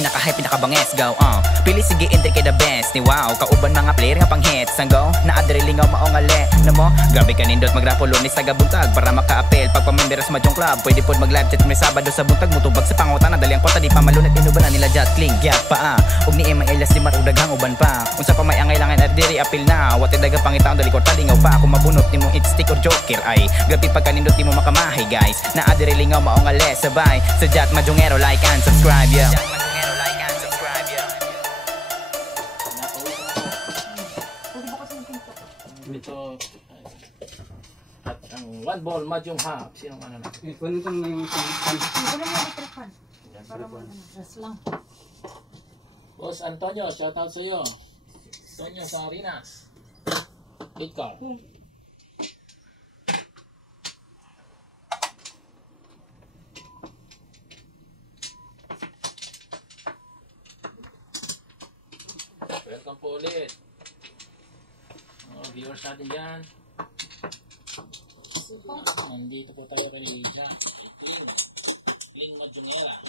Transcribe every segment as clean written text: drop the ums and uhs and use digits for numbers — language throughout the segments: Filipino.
Pinaka-hype, pinaka-banges, go. Pili sige intay kay the best ni wow. Kauban mga player nga pang hits ang go. Naadrilingaw maong ali na mo. Gabi ka nindot magrapo lunes sa gabuntag para maka-apel. Pagpamembera sa Mahjong Club, pwede pod mag-live chat may Sabado sa buntag. Mutubag sa pangutan, dali ang kota di pa malunat. Inuban na nila Jat Kling, Giat pa ug ni Emang Elias di marudaghang uban pa. Unsa pa may angailangan at diri apil na. Wate daga pangitaon dali ko talingaw pa. Kung mabunot nimo it stick or joker ay grabe pagka nindot nimo makamahay guys. Naadrilingaw maong ali sabay sa Jat Mahjongero, like and subscribe yeah. Ito at ang one ball Mahjong Hub. Sinong ano na? Kunin ko na yung lang. Boss Antonio, shout out sa iyo. Antonio Sarinas. Lead card. Welcome po ulit. Viewers natin dyan. Nandito po tayo kay Jack Kling Mahjongera.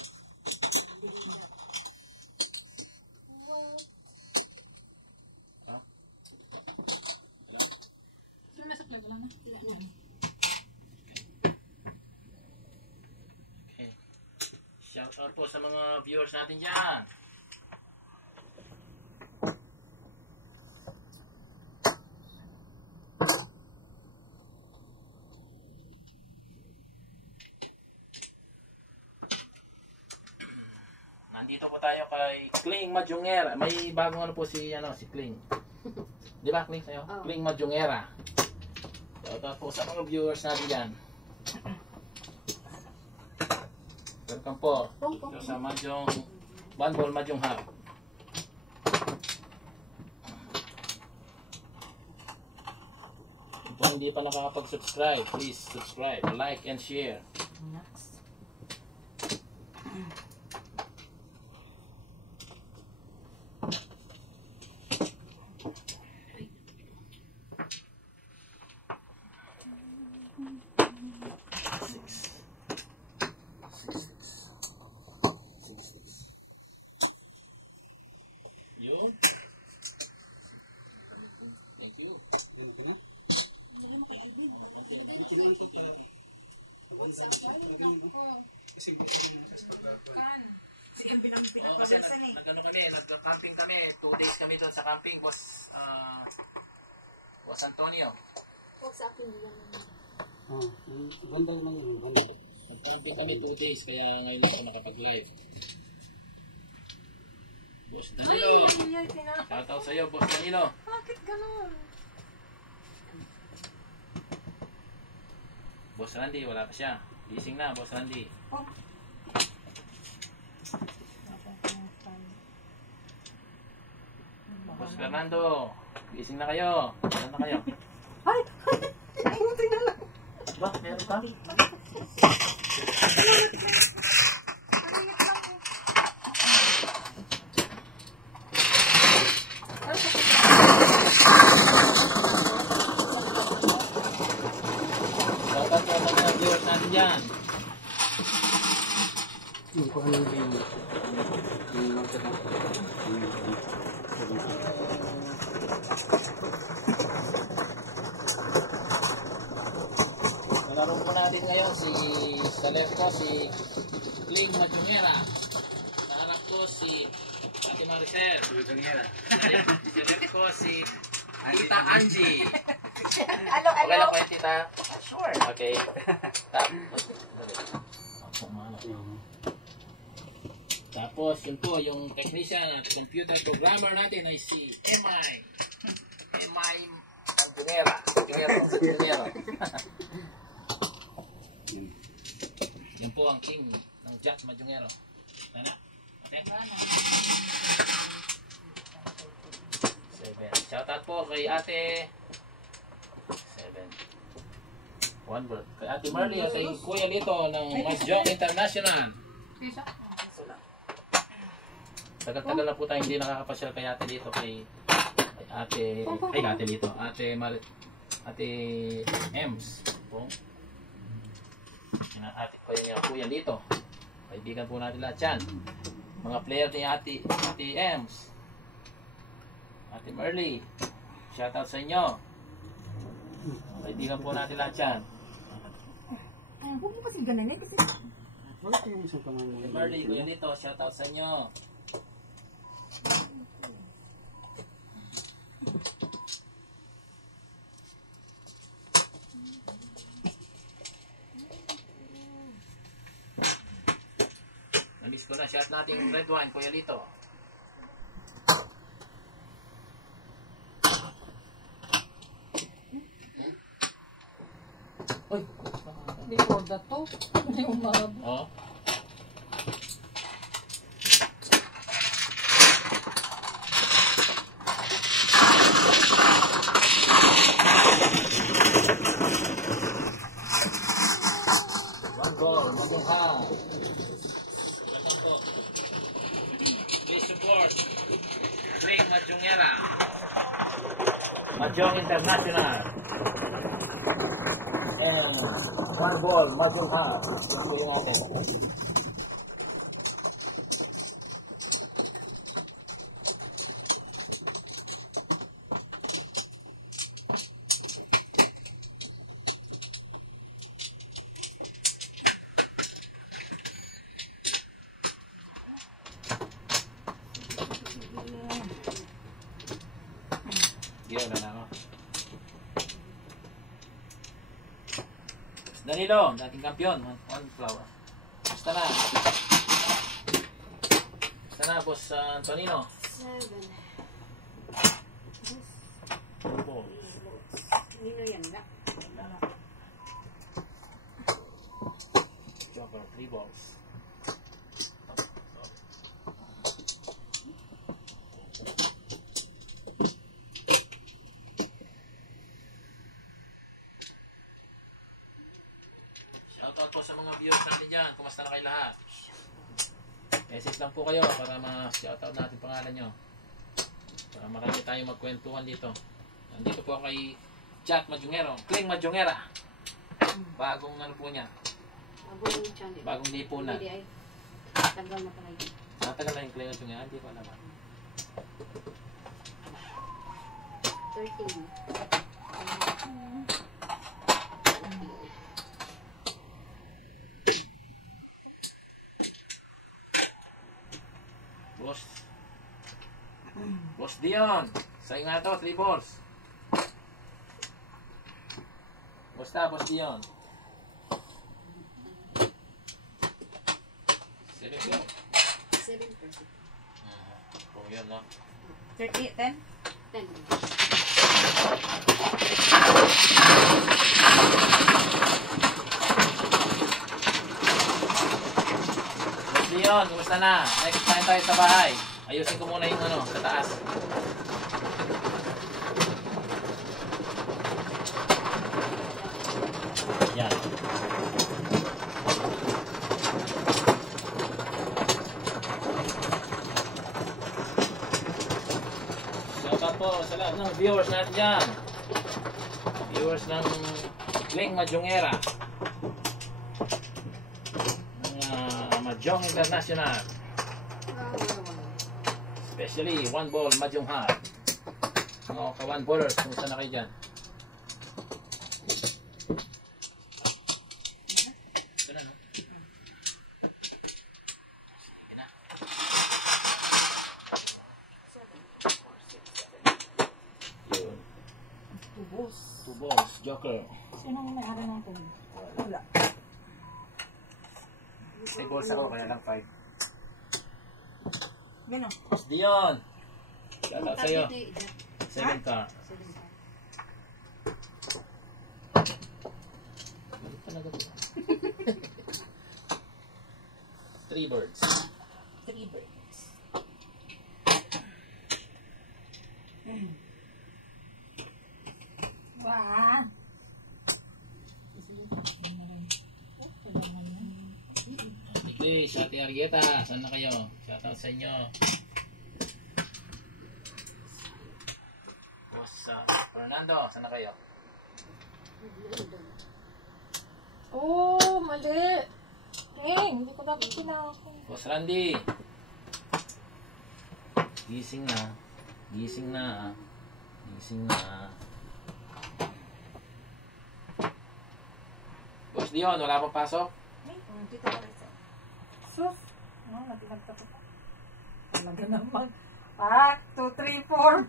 Okay. Shout out po sa mga viewers natin dyan. Nandito po tayo kay Kling Mahjongera. May bagong ano po si Kling. Di ba Kling sa'yo? Oh. Kling Mahjongera. Shoutout po sa mga viewers natin dyan. Welcome po sa Mahjong One Ball Mahjong Hub. Kung hindi pa nakakapag-subscribe, please subscribe, like and share. Nag-ano kami, nag-camping kami, 2 days kami doon sa camping, Boss Antonio. Sa akin yan. Ganda naman yun, ganda. Nag-camping kami 2 days, kaya ngayon ako nakapag-live. Boss Danilo. Shoutout sa'yo, Boss Danilo. Bakit ganun? Boss Randy, wala pa siya. Gising na, Boss Randy. Oh. Boss Fernando, gising na kayo. Saan na kayo? Ay! Nahimutin na lang. Ba, meron pa? Shoutout po sa mga viewers natin dyan. Yung kung ano yung Kalaro po natin ngayon sa left ko si Kling Mahjongera. Sa harap ko si Ate Maricel. Sa left ko si Tita Angie. Alo, Okay lang alo. po yung tita? Sure. Okay. Tapos yun po yung technician at computer programmer natin ay si Emay Mahjongera. Yan po ang king ng Jat Mahjongero. Tana? Okay? 7. Shoutout po kay Ate 7. One word. Kay Ate Marley at kay Kuya Lito ng Mahjong International. Tagal-tagal na po tayo hindi nakakapasyal kay Ate Lito, kay Ate Lito, Ate Ems po. Ate ko yung Kuya Lito. Kaibigan po natin lahat yan. Mga player ni Ate Ems. Ate Merly. Shoutout sa inyo. Kaibigan po natin lahat yan. Huwag mo kasi ganun yan kasi Bakit yung isang kamay mo? Ate Merly, Kuya Lito, shoutout sa inyo. Namiss ko na, shot natin yung red wine, Kuya Lito. Uy, hindi ko to. Hindi umabot. oh. One goal, Majong Ha. Welcome po. Please support Playing Majongera. Majong International. And one ball, Majong Ha. Ito yung natin. Gila na ako. Danilo, dating kampiyon, one flower. Basta na. Basta na, Boss Antonino. 7. Opo. Nino yan na. Joker, 3 balls. Shoutout po sa mga viewers natin dyan. Kumusta na kayo lahat? Message lang po kayo para ma-shoutout natin pangalan nyo. Para marami tayong magkwentuhan dito. Nandito po ako kay Jack Majongero. Kling Majongera. Bagong ano po niya. Bagong channel. Bagong lipunan. Hindi ay. Tagal na pala yun. Natagal na yung Kling Majongera. Hindi ko alam. 13. Boss Dion. Sa'yo nga to, 3 balls. Basta, Boss Dion. 7 go. 7%. Kung yun, no? 30, 10? 10. Boss Dion, kumusta na? Next time tayo sa bahay. Ayusin ko muna yung ano, sa taas. Yan. Shoutout po sa lahat ng viewers natin dyan. Viewers ng Kling Majongera. Ng Majong International. Especially one ball Majong Ha. Mga ka-one ballers, kumusta na kayo dyan? Ito na, no? Sige na. Yun. 2 balls. 2 balls, Joker. Sino ang may-ari natin? Wala. 5 balls ako, kaya lang 5. Yan o. Boss Dion. Shoutout sa'yo. 7 car. 7. Ano talaga ito? 3 birds. 3 birds. Wow. Okay, sa Ate Arieta, saan na kayo? Shoutout sa inyo. Boss Fernando, saan na kayo? Oh, mali. Hindi ko dapat pinakon. Boss Randy. Gising na. Gising na. Gising na. Boss Dion, wala pang pasok? Dito ka rin. Sus! Natinagtapo ko. Talaga naman. 2, 3, 4.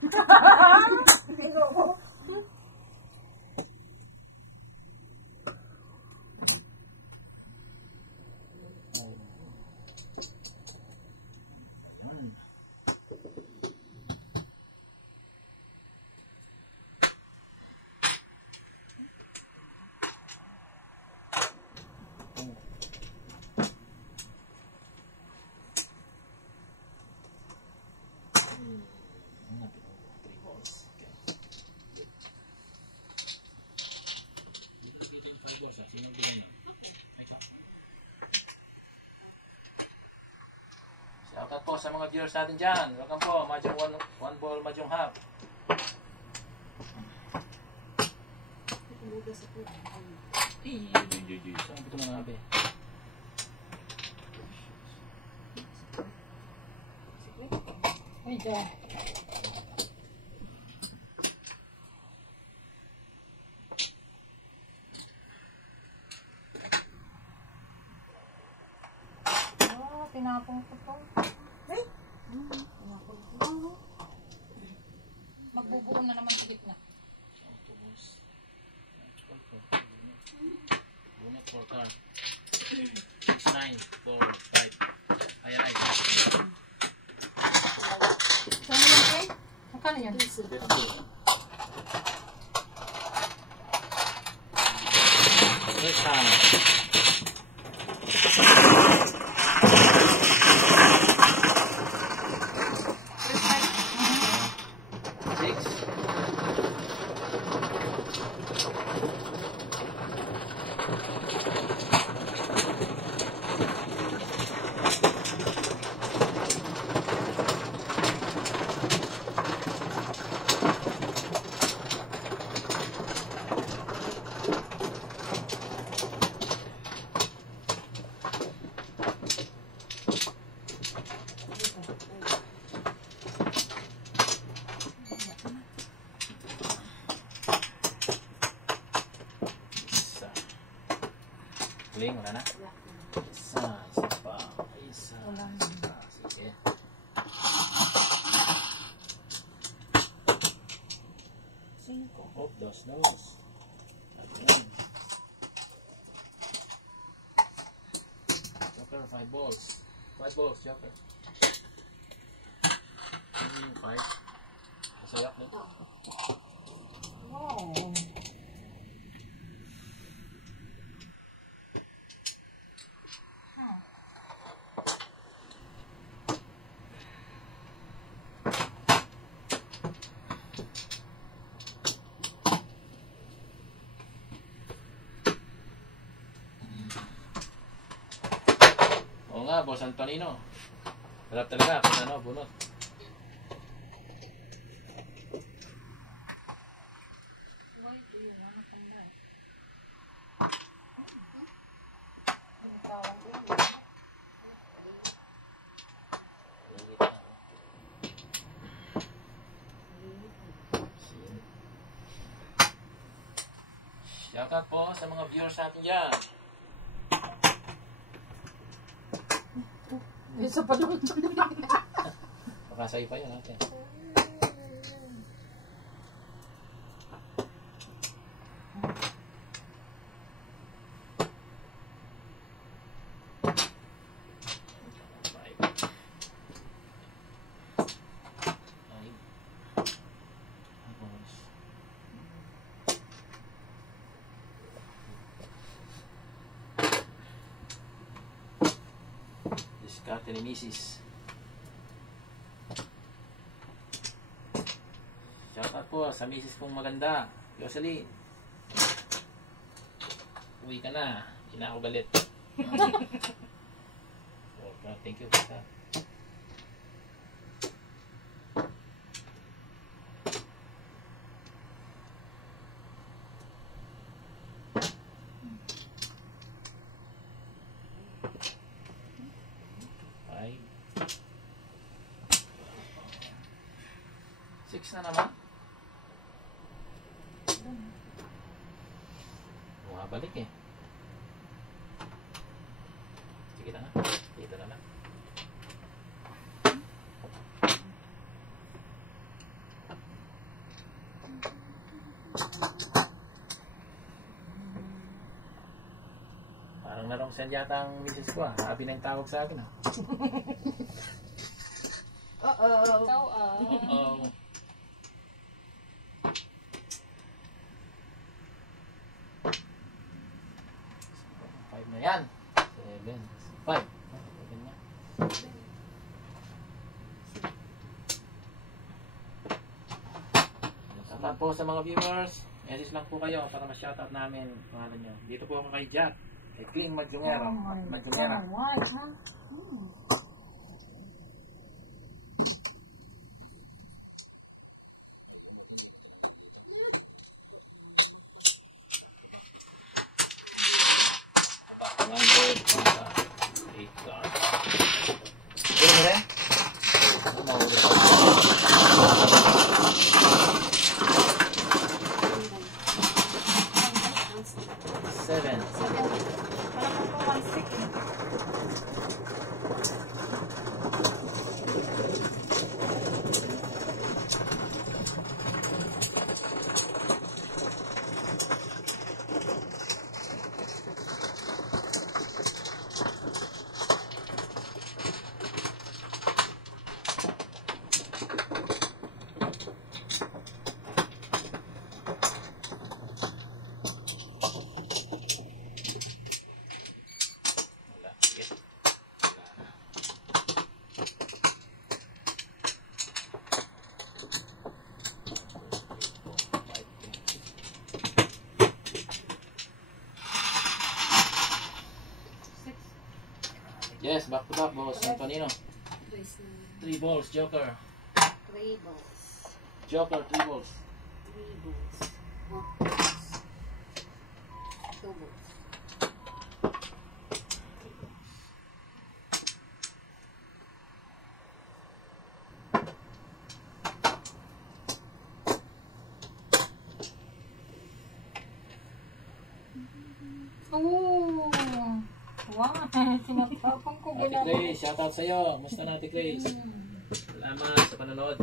Ayun. Shoutout po sa mga viewers natin dyan. Welcome po, Mahjong one ball, Mahjong half. Saan ito mga abe? Ay, dyan. Tinapong ko to. Ay! Tinapong ko. Magbubuo na naman sa gitna. Bunot 4 car. 6, 9, 4, 5. Ay, ay. Saan yan, Kay? Magkano yan? First time. Ling, wala na? Isa pa. Isa pa. Sige. Oh, dos. Ayan. Joker, 5 balls. 5 balls, Joker. 5. Masarap din. Wow. Oo nga, Boss Antonino. Sarap talaga kung ano, bunot. Shoutout po sa mga viewers natin dyan. Isa pa naman. Makasay pa yun natin. Diskarte ni Mrs. Shoutout po sa Mrs. kong maganda, Jocelyn. Uwi ka na, hindi na ako galit. So, thank you po sa 6 na naman. Bumabalik eh. Sige na nga. Dito na lang. Parang narong send yata ang misis ko ah. Habi na yung tawag sa akin ah. Ikaw Oo. 5 na yan. 7, 5. Ganyan. Salamat po sa mga viewers. Message lang po kayo para ma-shoutout namin pangalan nyo. Dito po ako kay Jack. Kay Kling Magjungero. Magjungera. What, ha? Yes, back to back, boss. Antonino. 3 balls, Joker. 3 balls. Joker, 3 balls. 3 balls. 1 balls. 2 balls. Oh! Wow! Tinatapang ko Ate Grace, shoutout sa'yo. Musta na, Ate Grace? Salamat sa panonood.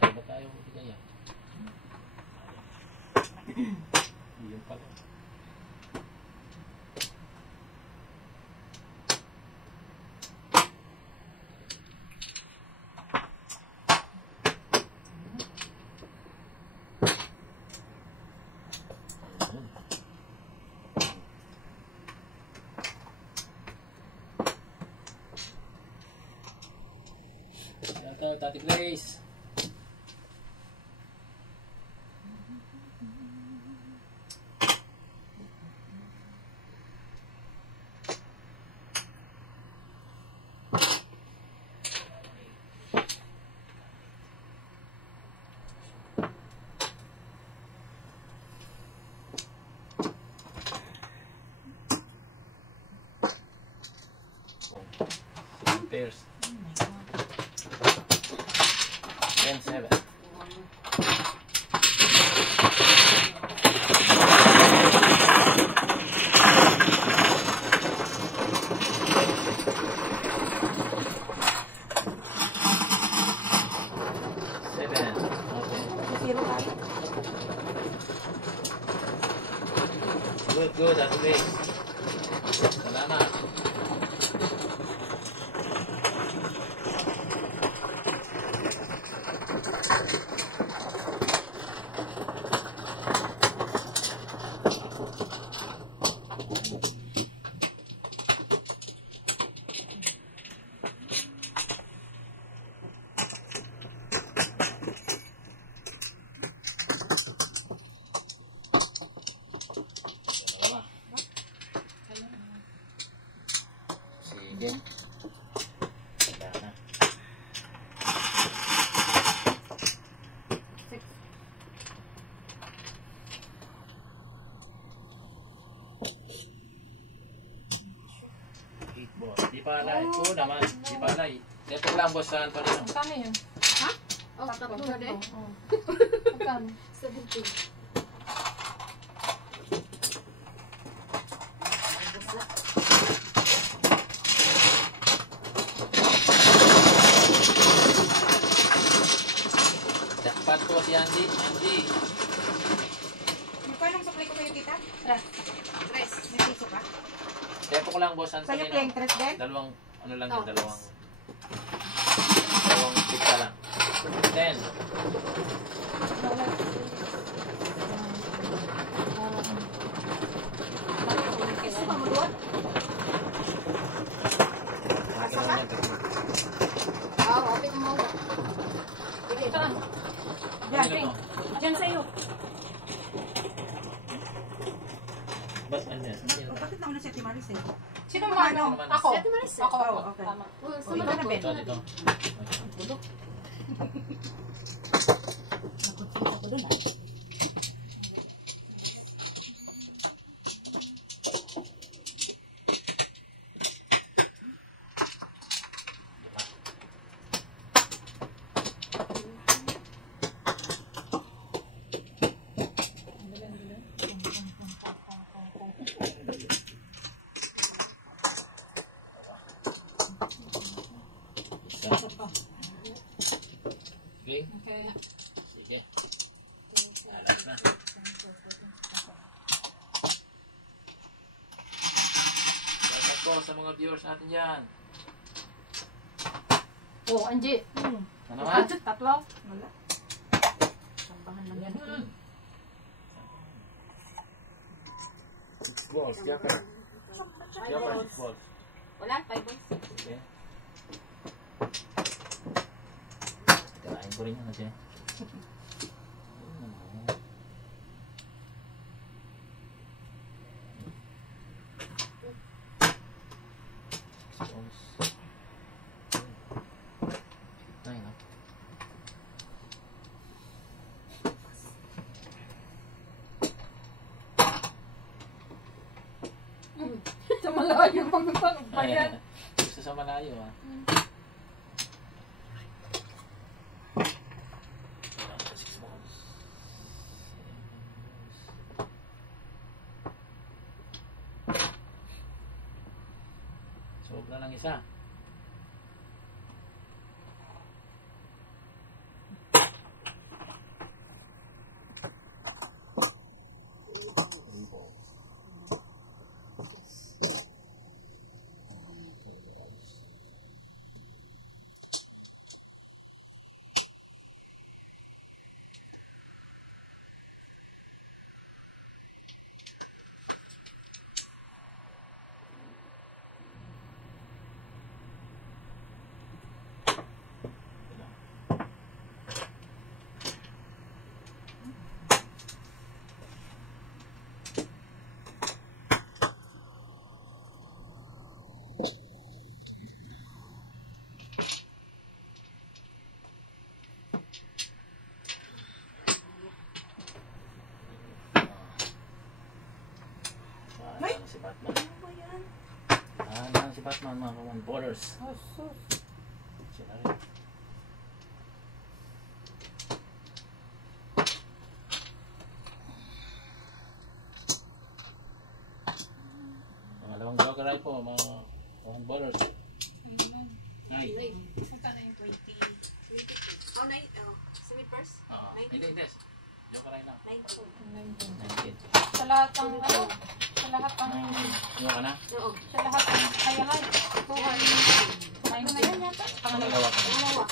Ano ba tayo magbigay yan? Yun pala. Shoutout, Ate Grace. Pairs. 10-7. Good, Ate Grace. Salamat. palay. Oo naman, di palay. Dito lang boss sa Antonino. Magkano yun? Ha? Oh, tatlo na din. Oo. Magkano? 17. Dapat po si Andy. Andy. Magkano ang supply ko kayo, tita? Tres. May piso ka? Dito ko lang boss Sa'yo, Antonino. plain tres din? Dalawang, ano lang Oh, yun, dalawang pizza lang. 10. Gusto mo doon? Akin naman yan. Oo, open mo. Sige. Saan? Diyan, Ano to? Diyan sa'yo. Bas, ano yan? Bakit nauna si Ate Maris eh? Sino mano? Ako. Ate Marisa. Ako. Oo, okay. Tama. Oh, Oh, sama ikaw na na, po. Ben. Ito, dito. Nakunti ako dun ah. Isa. Okay. Okay. Sige. Alas na. Welcome po sa mga viewers natin dyan. Oh, Angie. Ano ba? Tatlo. Wala. Tambahan lang yan. Balls, yapper. Yapper, balls. Wala, 5 balls. Okay. Tirahin ko rin yan kasi. Sa malayo pag bayan. Gusto sa malayo ah. Sobra lang isa. Si Batman. Si Batman mga one ballers. Oh, sus. Sila rin. Pangalawang joker ay po mga one ballers. Ay. Magkano yung 20? 22. Oh, 9. Oh, semi purse? Hindi. Joker ay lang. 19. 19. Sa lahat ng ano? Sa lahat ng... Ano ka na? Oo. Sa lahat ng kayahan. 200. Ayun na yan yata. Pangalawa ka na. Dalawa.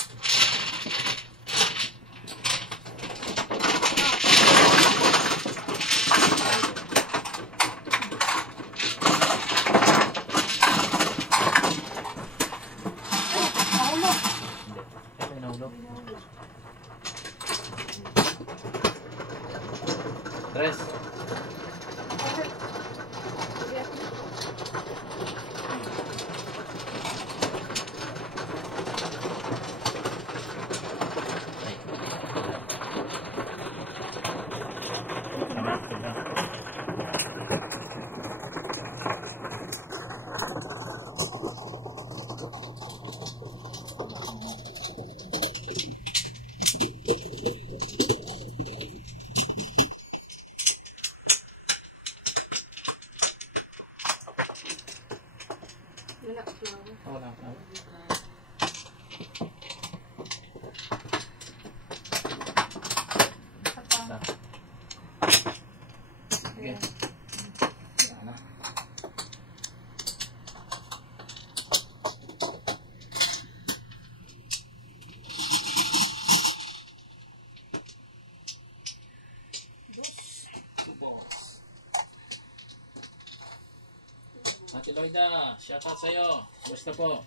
Naulo. Hindi. Ito yung nahulog. Tres. Wala ka. Okay. Ate Loida, shoutout sa'yo. Basta po.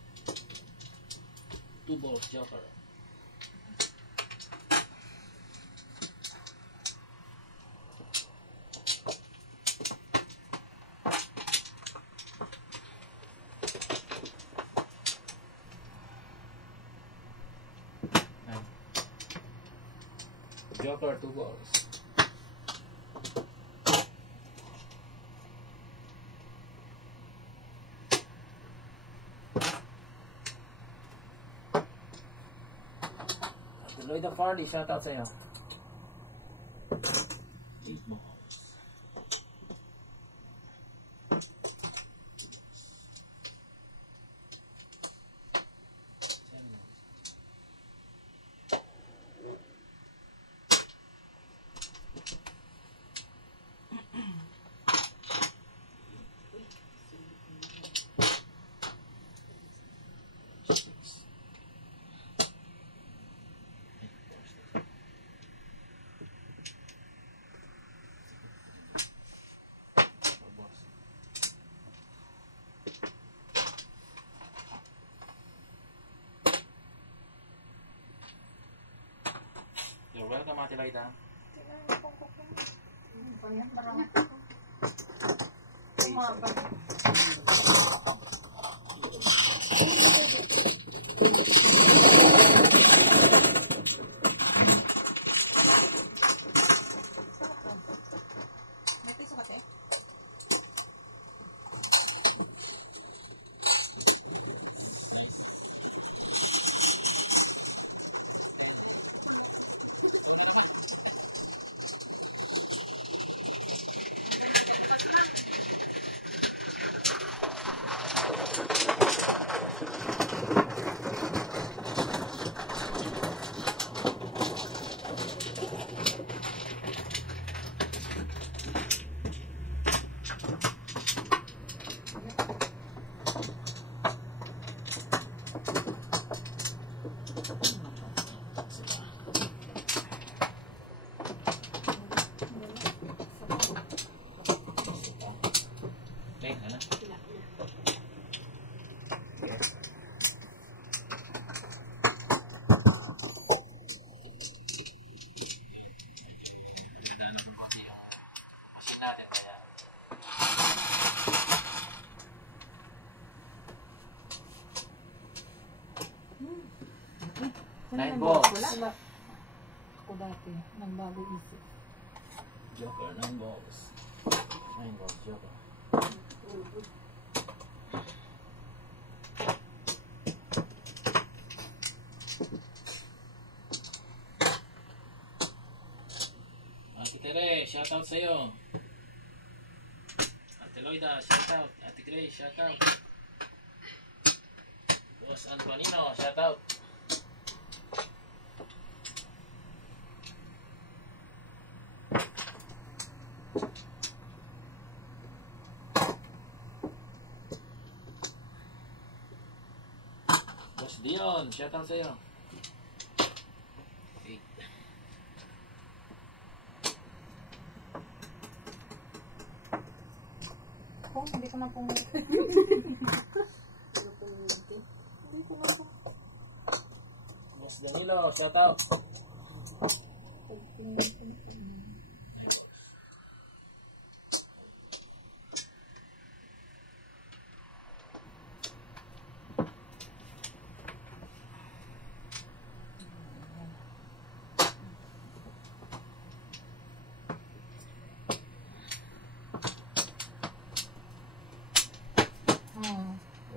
2 balls, Joker. Joker, 2 balls. Lloyda Farley, shoutout sa'yo. 8 balls. You're welcome, Ate Lloyda. Ayan, marami. Umaba. Nine balls. Wala. Ako dati, nang bago isip. Joker, 9 balls. 9 balls, Joker. Ate Tere, shoutout sa'yo. Ate Lloyda, shoutout. Ate Grace, shoutout. Boss Antonino, shoutout. Boss Dion, shoutout sa'yo. 8. Kung hindi ko na pong... Boss Danilo, shoutout.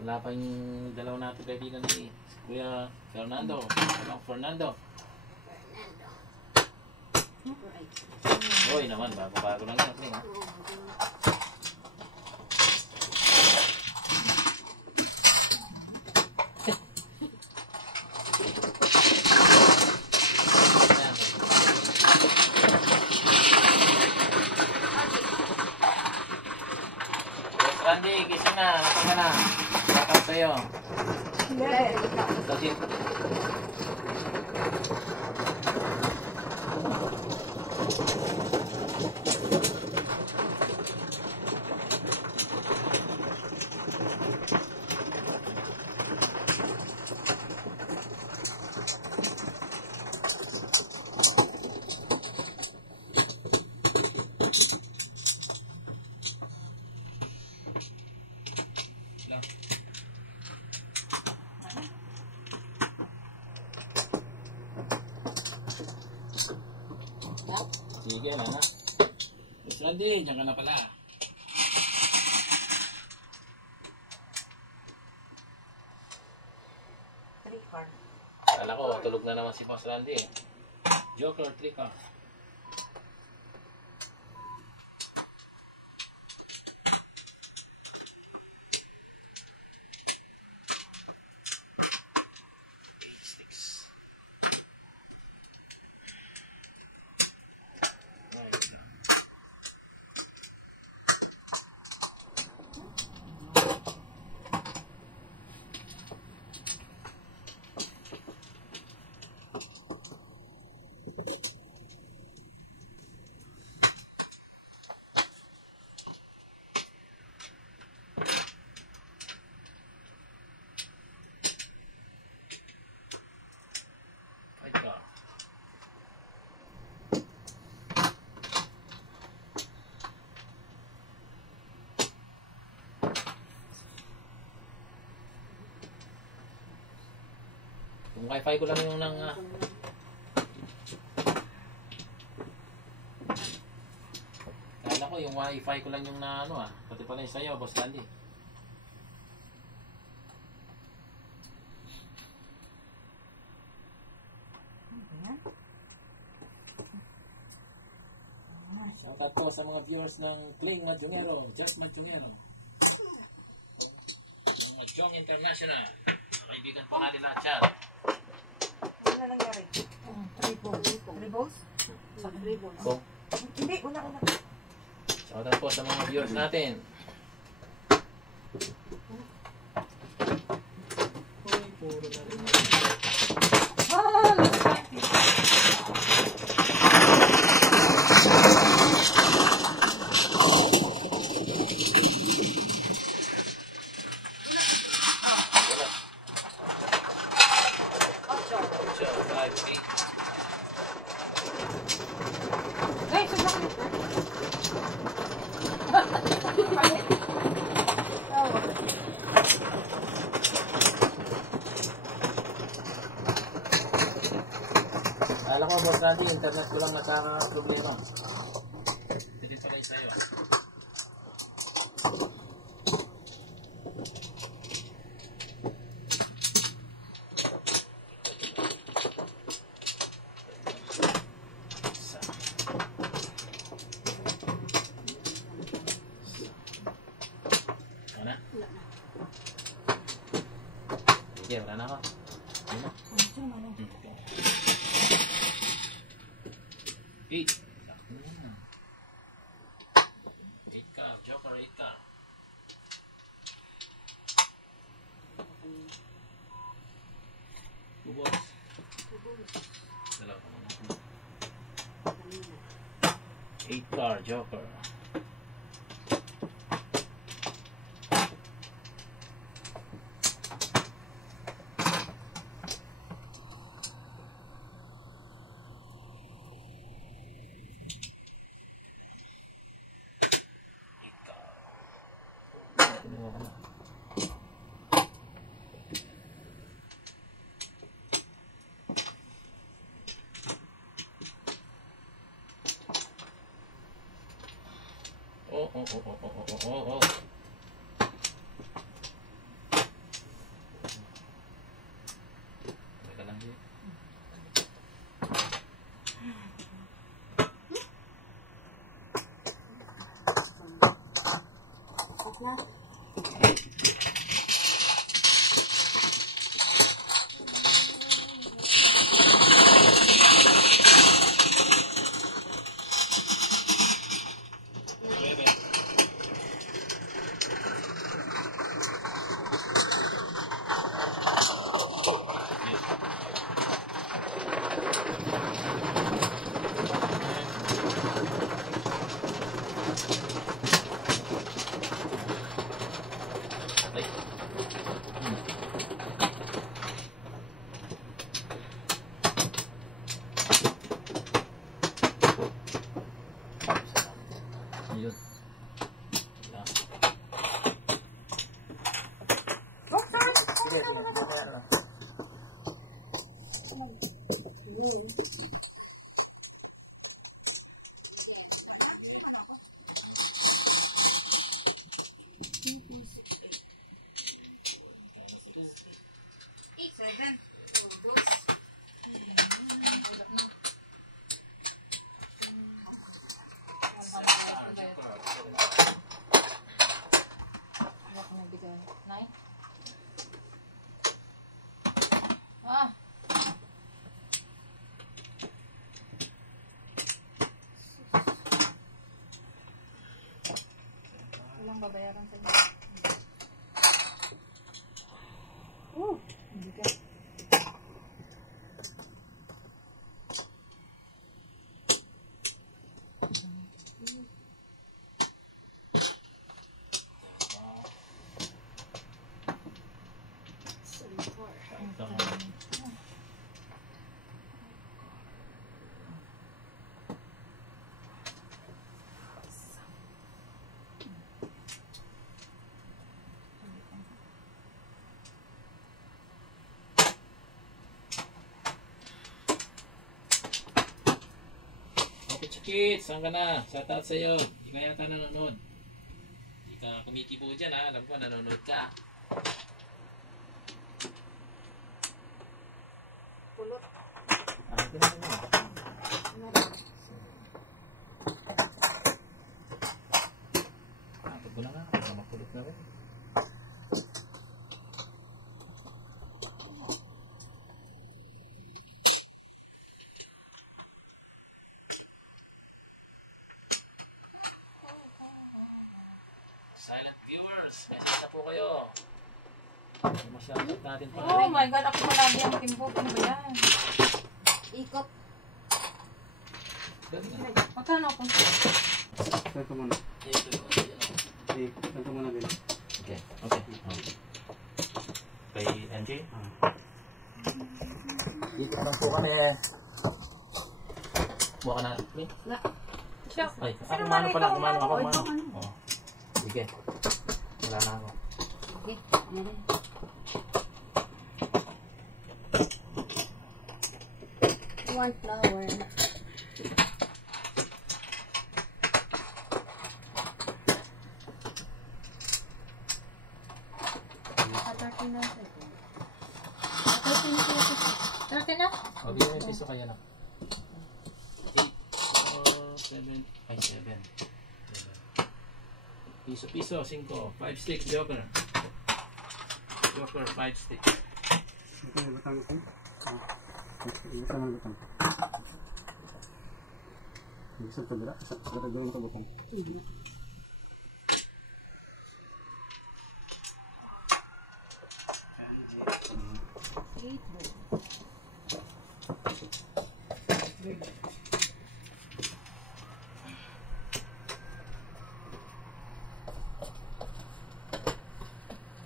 Wala pa yung dalawa natin kaibigan ni Kuya Fernando. Fernando. Hoy naman, bago lang yan. Ha? Randy, gising na. Nasaan ka na? Welcome sa'yo. Kasi... Sige na na. Miss Randy, dyan ka na pala. Kala ko, tulog na naman si Boss Randy. Joker, 3 car. Yung wifi ko lang yung nang... Kala ko yung wifi ko lang yung na ano pati pala yung sa'yo, Boss Randy. Shoutout po sa mga viewers ng Kling Majongero, Just Majongero. Yung Majong International. Kaibigan po natin lahat siya. Ano na nangyari? 3 balls. 3 balls? 3 balls. Kung Hindi, una. shoutout po sa mga viewers natin. Uy, puro na rin. Ay, sobrang Alam ko, Boss Randy, internet ko lang nagkaka-problema. Hindi pala yung sa'yo. Wala na? Sige, wala na ako. Ano na? Eight. Sakto na yan. 8 ka. Joker, 8 ka. Tubos. Dalawa ka muna. 8 car, Joker. Oh. Teka lang din. Ayun. Nine. Ah. Walang babayaran sa inyo. Hindi ka. Chikit, saan ka na? Shout out sa'yo. Hindi ka yata nanonood. Hindi ka kumikibo dyan ha. Alam ko nanonood ka. Pulot. Ah, pinaka mo. Patog ko na nga. Para mapulot na rin. Silent viewers, message na po kayo. Masyadot natin pa. Oh my God, ako palagi ang timbo. Ano ba yan? Ikot. Magkano ako? Ito muna. Ito muna din. Okay, okay. Kay NJ? Dito lang po kami. Buka ka na. Siya. Ay, kumano pala, kumano ako, kumano. Oh. Sige. Wala na ako. Okay. One flower. O, bigyan yung piso kaya na. 8, 7, ay 7. Piso, 5. 5 sticks, Joker. Joker, 5 sticks. Ito yung batang ito. Ito naman batang. Isang kabila. Isang gawin ko batang.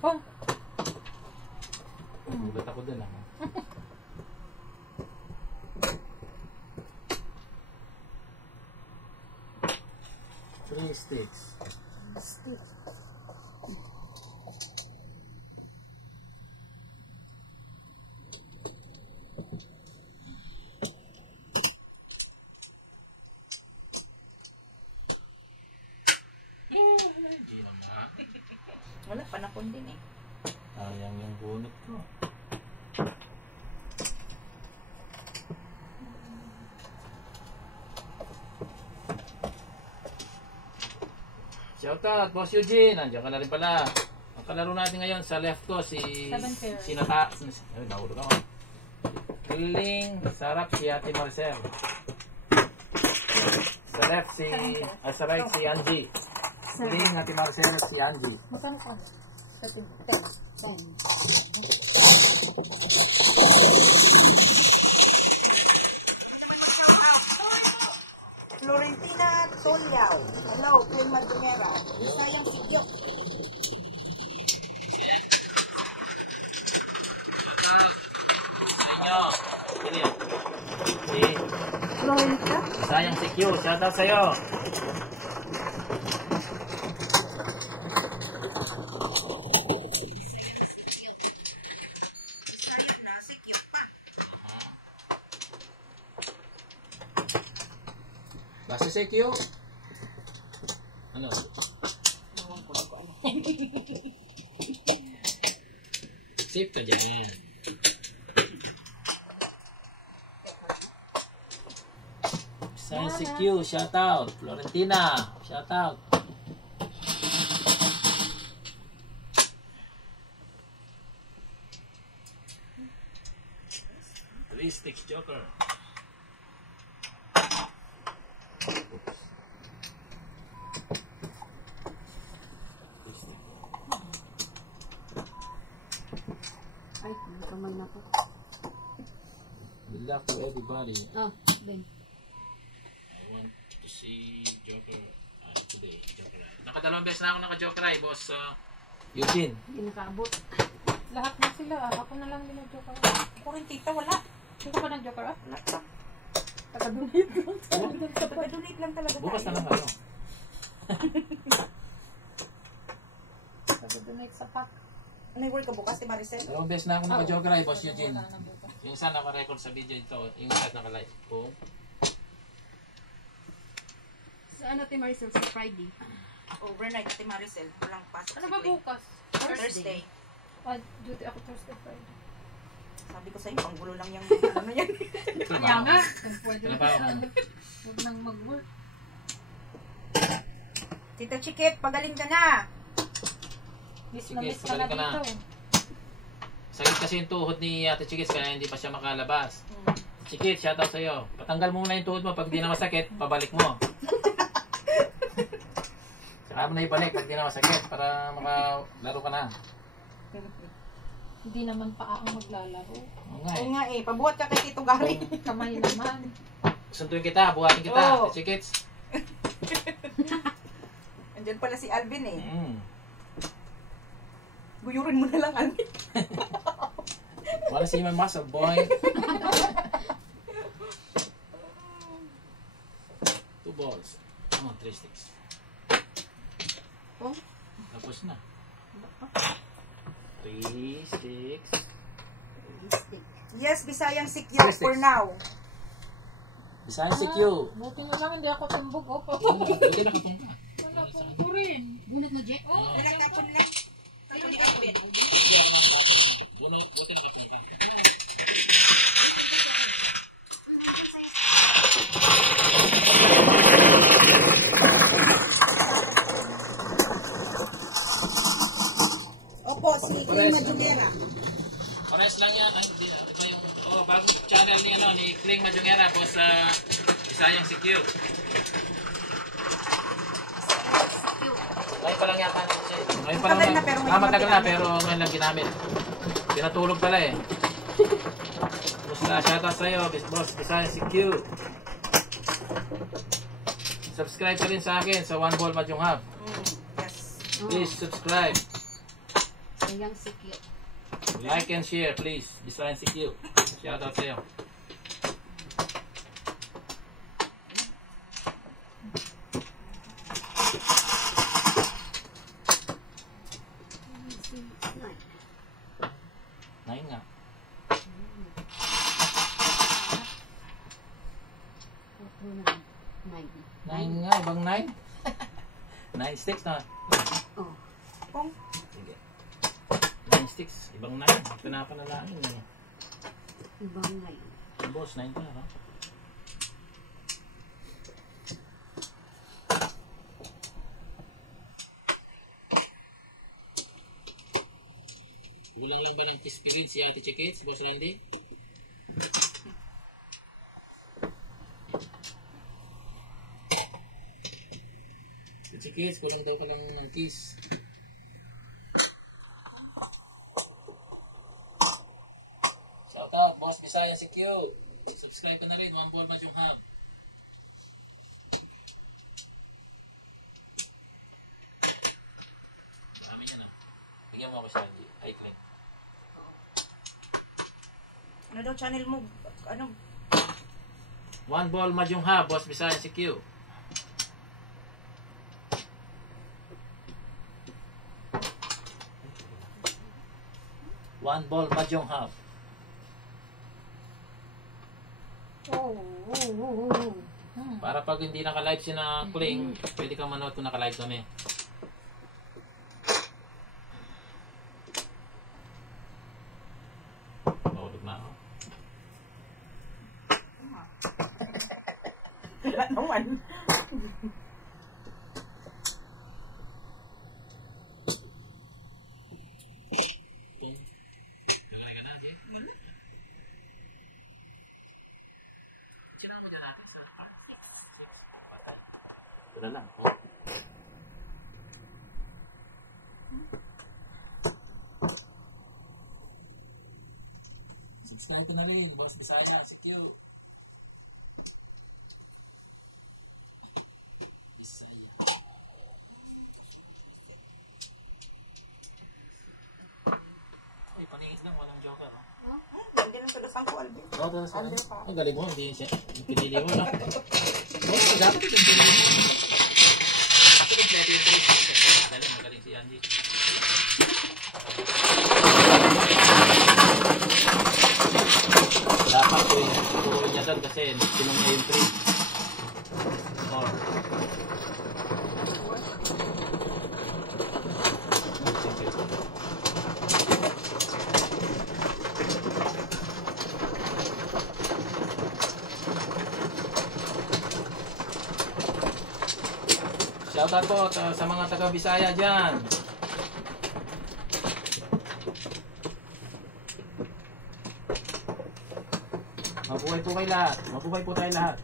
Oh. Gulat ako dun ah. Three sticks. Wala, panakon din eh. Sayang yung bunot ko. Shoutout, Boss Eugene. Nandiyan ka na rin pala. Ang kalaro natin ngayon sa left ko, si Sinata. Ay, nahulog ako. Ling, sarap si Ate Maricel. Sa left sa right si Angie. Ling, Ate Maricel, si Angie. Magkano ka? Florentina Tolyaw. Hello, Queen Madungera. Sayang sigyo. Si Sayang si Q, shoutout sa'yo. CQ. Ano? Sip ka dyan. Bisayan CQ, shout out. Florentina, shout out. 3 sticks Joker. Ay, may kamay na po. Good luck to everybody. Ah, Ben. I want to see Joker today. Joker Eye. Nakadalawang beses na ako naka-Joker Eye, boss. Eugene. Hindi nakaabot. Lahat na sila. Ako na lang din ang joker. Ako rin, tita, wala. Sino ka ng joker? Wala pa. Taga-donate lang. Taga-donate lang talaga Bukas na tayo. lang ano. Taga-donate sa pack. May work ka bukas, si Maricel? Dalawang beses na ako naka-Joker Eye, boss Eugene. Yung isa naka-record sa video ito, yung isa naka-live ko. Sa ano, ti Maricel, sa Friday? Overnight, ti Maricel. Walang pasok Ano ba bukas? Thursday. Duty ako Thursday, Friday. Sabi ko sa'yo, ang gulo lang yung ano yan. Kaya nga. Kung pwede Ano na pa ako? huwag nang mag-work. Tita Chikit, pagaling ka na. Miss Sige, na miss ka na pagaling ka na. dito. Sakit kasi yung tuhod ni Ate Chikits kaya hindi pa siya makalabas. Chikit, shoutout sa'yo. Patanggal mo muna yung tuhod mo. Pag di na masakit, pabalik mo. Saka mo na ibalik pag di na masakit para makalaro ka na. Hindi naman pa ang maglalaro. Oo nga Oo eh. nga eh, pabuhat ka kay Tito Gary. Kamay naman. Suntuin kita, buhatin kita, Oo. Ate Chikits. Andyan pala si Alvin eh. Guyurin mo na lang, Alvin. Wanna see my muscle, boy? 2 balls. 3 sticks. Oh. Tapos na. 3 sticks. Yes, Bisayang secure for now. Bisayan si Q. Buti na lang hindi ako tumbog. Oh, Buti nakatong ka. wala ko rin. Bunot na, Jack? Oo. Tapon lang. Tapon ni Alvin. Buti nakatong ka. Opo, si Queen Majungera. Pares lang yan. Ay, hindi ah. Iba yung bagong channel ni Kling Majungera po sa Bisayang CQ. Ngayon pa lang yata siya. Ngayon pa lang. Matagal na, pero ngayon Matagal na lang pero ngayon lang ginamit. Pinatulog pala eh. Basta shoutout sa'yo, boss Bisayang CQ. Subscribe ka rin sa akin sa One Ball Majunghab. Yes. Please subscribe. Bisayang secure. Like and share please. Bisayang CQ. Shoutout sa'yo. Nine nga. 9 nga, ibang 9? 9 sticks na. Oh. Kung Sige. 9 sticks, ibang 9. Pinapanalangin eh. ibang ngayon. Boss, 9 pa ha? Bilang yung ba ng kispilid si Ate Chikits, Boss Randy? Ate Chikits, kulang daw ka lang ng kiss. Shout out, Boss Bisaya CQ. Subscribe ka na rin, One Ball Majunghab. Dami yan ah. Bigyan mo ako siya, ay Kling. ano daw channel mo? Ano? One Ball Majunghab, Boss Bisaya CQ. One Ball Majunghab. Oh. Para Para pag hindi naka-live si na Kling, pwede kang manood kung naka-live kami. Maulog na ako. Wala naman. Wala lang. Subscribe na rin, Boss Bisaya, si Q. Bisaya. Ay, paningit lang, walang joker. Hindi lang sa ko, Alvin. Oo, tapos ang galing mo, hindi siya. Pinili mo, no? Oo, dapat ito pinili mo. Kasi kung pwede yung 3, magaling si Angie. Dapat ko yung puro niya doon kasi tinong niya yung 3. Or. Shoutout po sa mga taga-Bisaya dyan. Mabuhay po kayo lahat. Mabuhay po tayo lahat.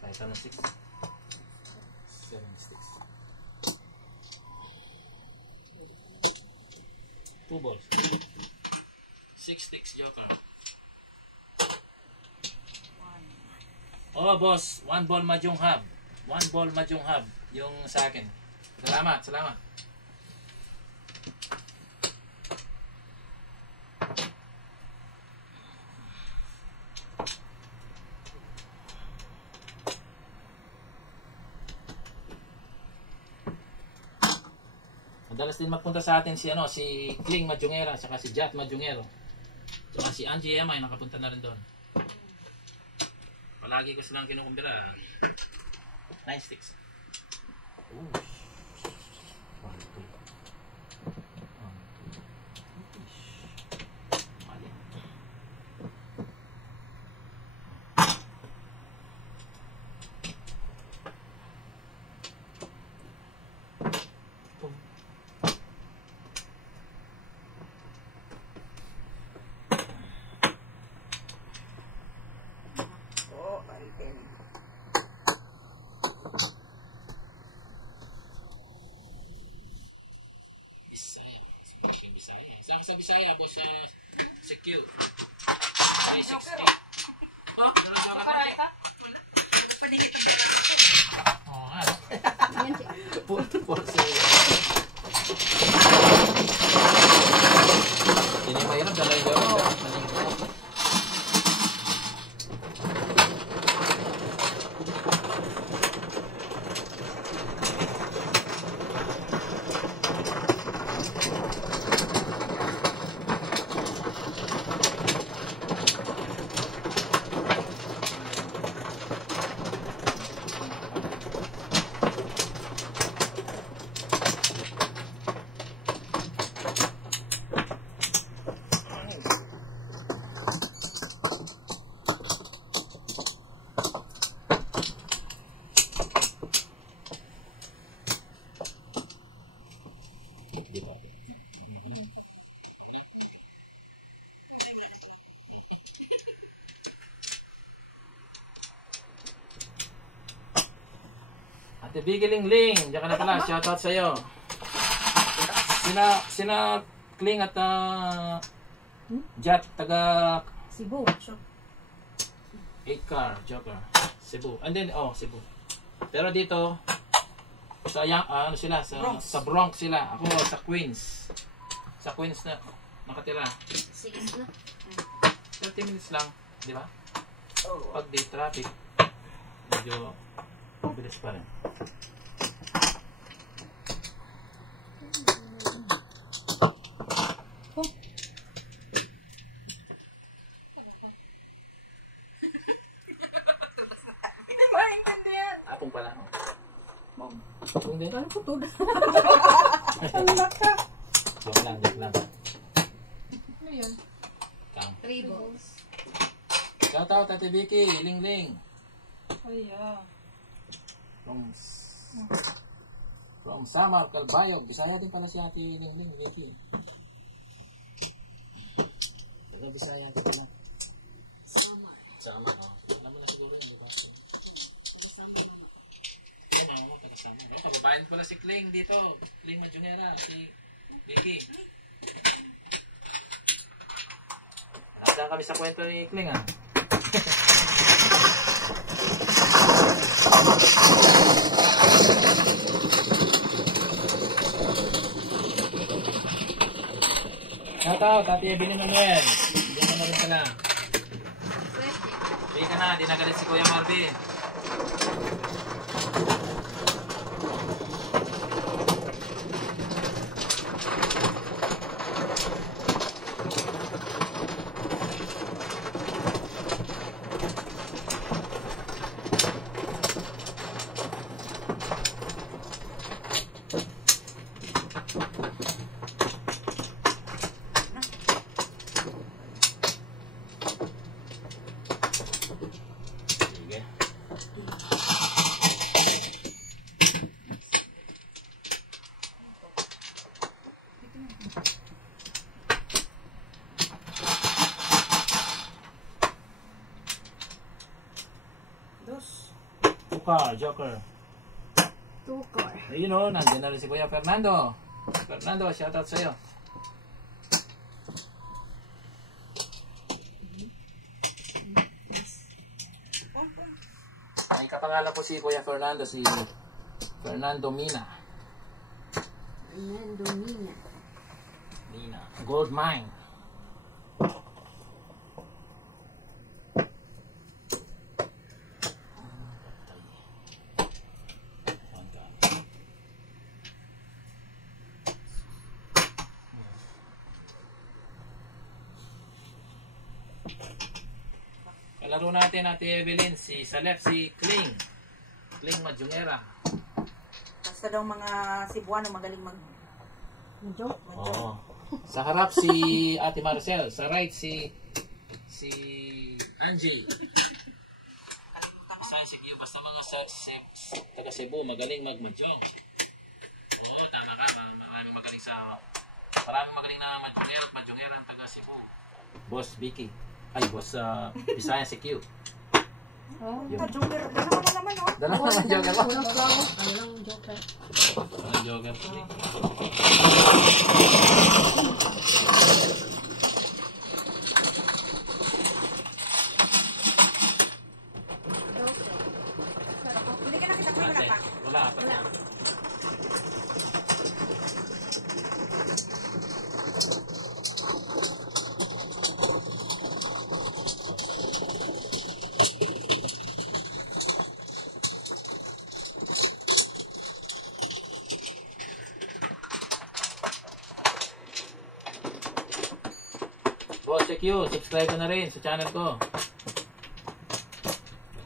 Kahit ano 6. 7 sticks. 2 balls. 6 sticks joker. Oh boss, 1 ball mahjong hub. 1 ball mahjong hub yung sa akin. Salamat, salamat. Madalas din magpunta sa atin si si Kling Majongera, saka si Jat Majongero. Saka si Angie Emay nakapunta na rin doon. Palagi ko silang kinukumbira. 9 sticks. Ooh. 1. Sa Bisaya, boss, secure. Ay, 60. Oh, nalagyan ka natin. Wala. Nagpaningit ang bata. Oo nga. Porse. Hindi mahirap, dalay gawin. Ate Bigiling Ling, diyan ka na pala, shoutout sa'yo. Sina Kling at Jat, taga Cebu. 8 car, Joker, Cebu. And then, Cebu. Pero dito, sa ano sila, sa Bronx sila. Ako sa Queens. Sa Queens na nakatira. 6 na. 30 minutes lang. Di ba? Pag day traffic, medyo mabilis pa rin. Hindi maintindihan. Apong pala. Apong din. Ano po to? Joke lang, joke lang. Ano yun? Kang. 3 balls. Shout out Ate Vicky, Ling. Ay, From Samar, Calbayog. Bisaya din pala si Ate Ling, Vicky. Taga Bisaya din pala. Samar, oh. Alam mo na siguro yun, di ba? Taga-sama mama. Oh, mama mo, taga Samar. Oh, kababayan pala si Kling dito. Kling Majunera, si Vicky. Nasaan kami sa kwento ni Kling, ah. Shout out, Ate Evelyn Manuel. Hindi ka na rin pala. Hindi ka na, di nagalit si Kuya Marvin. Sige. Tukar, Joker. Tukar. Ayun o, nandiyan na rin si Kuya Fernando. Fernando, shoutout sa'yo. May kapangalan po si Kuya Fernando, si Fernando Mina. Fernando Mina. Mina. Gold mine. Kalaro natin Ate Evelyn, si sa left si Kling Majungera. Basta daw mga Cebuano magaling mag-joke. Oo. Sa harap si Ate Maricel, sa right si Angie. Basta mga taga Cebu magaling mag-mahjong. Oo, tama ka. Maraming magaling na mahjongera ang taga Cebu. Boss Vicky. Ay, boss Bisaya si Q. Joker. Dalawa na naman, oh. Dalawa na joker mo. Ano lang joker? Walang joker. Hindi ka nakita ko yung Ate, pa. wala. Apat na. Boss Q, subscribe ka na rin sa channel ko.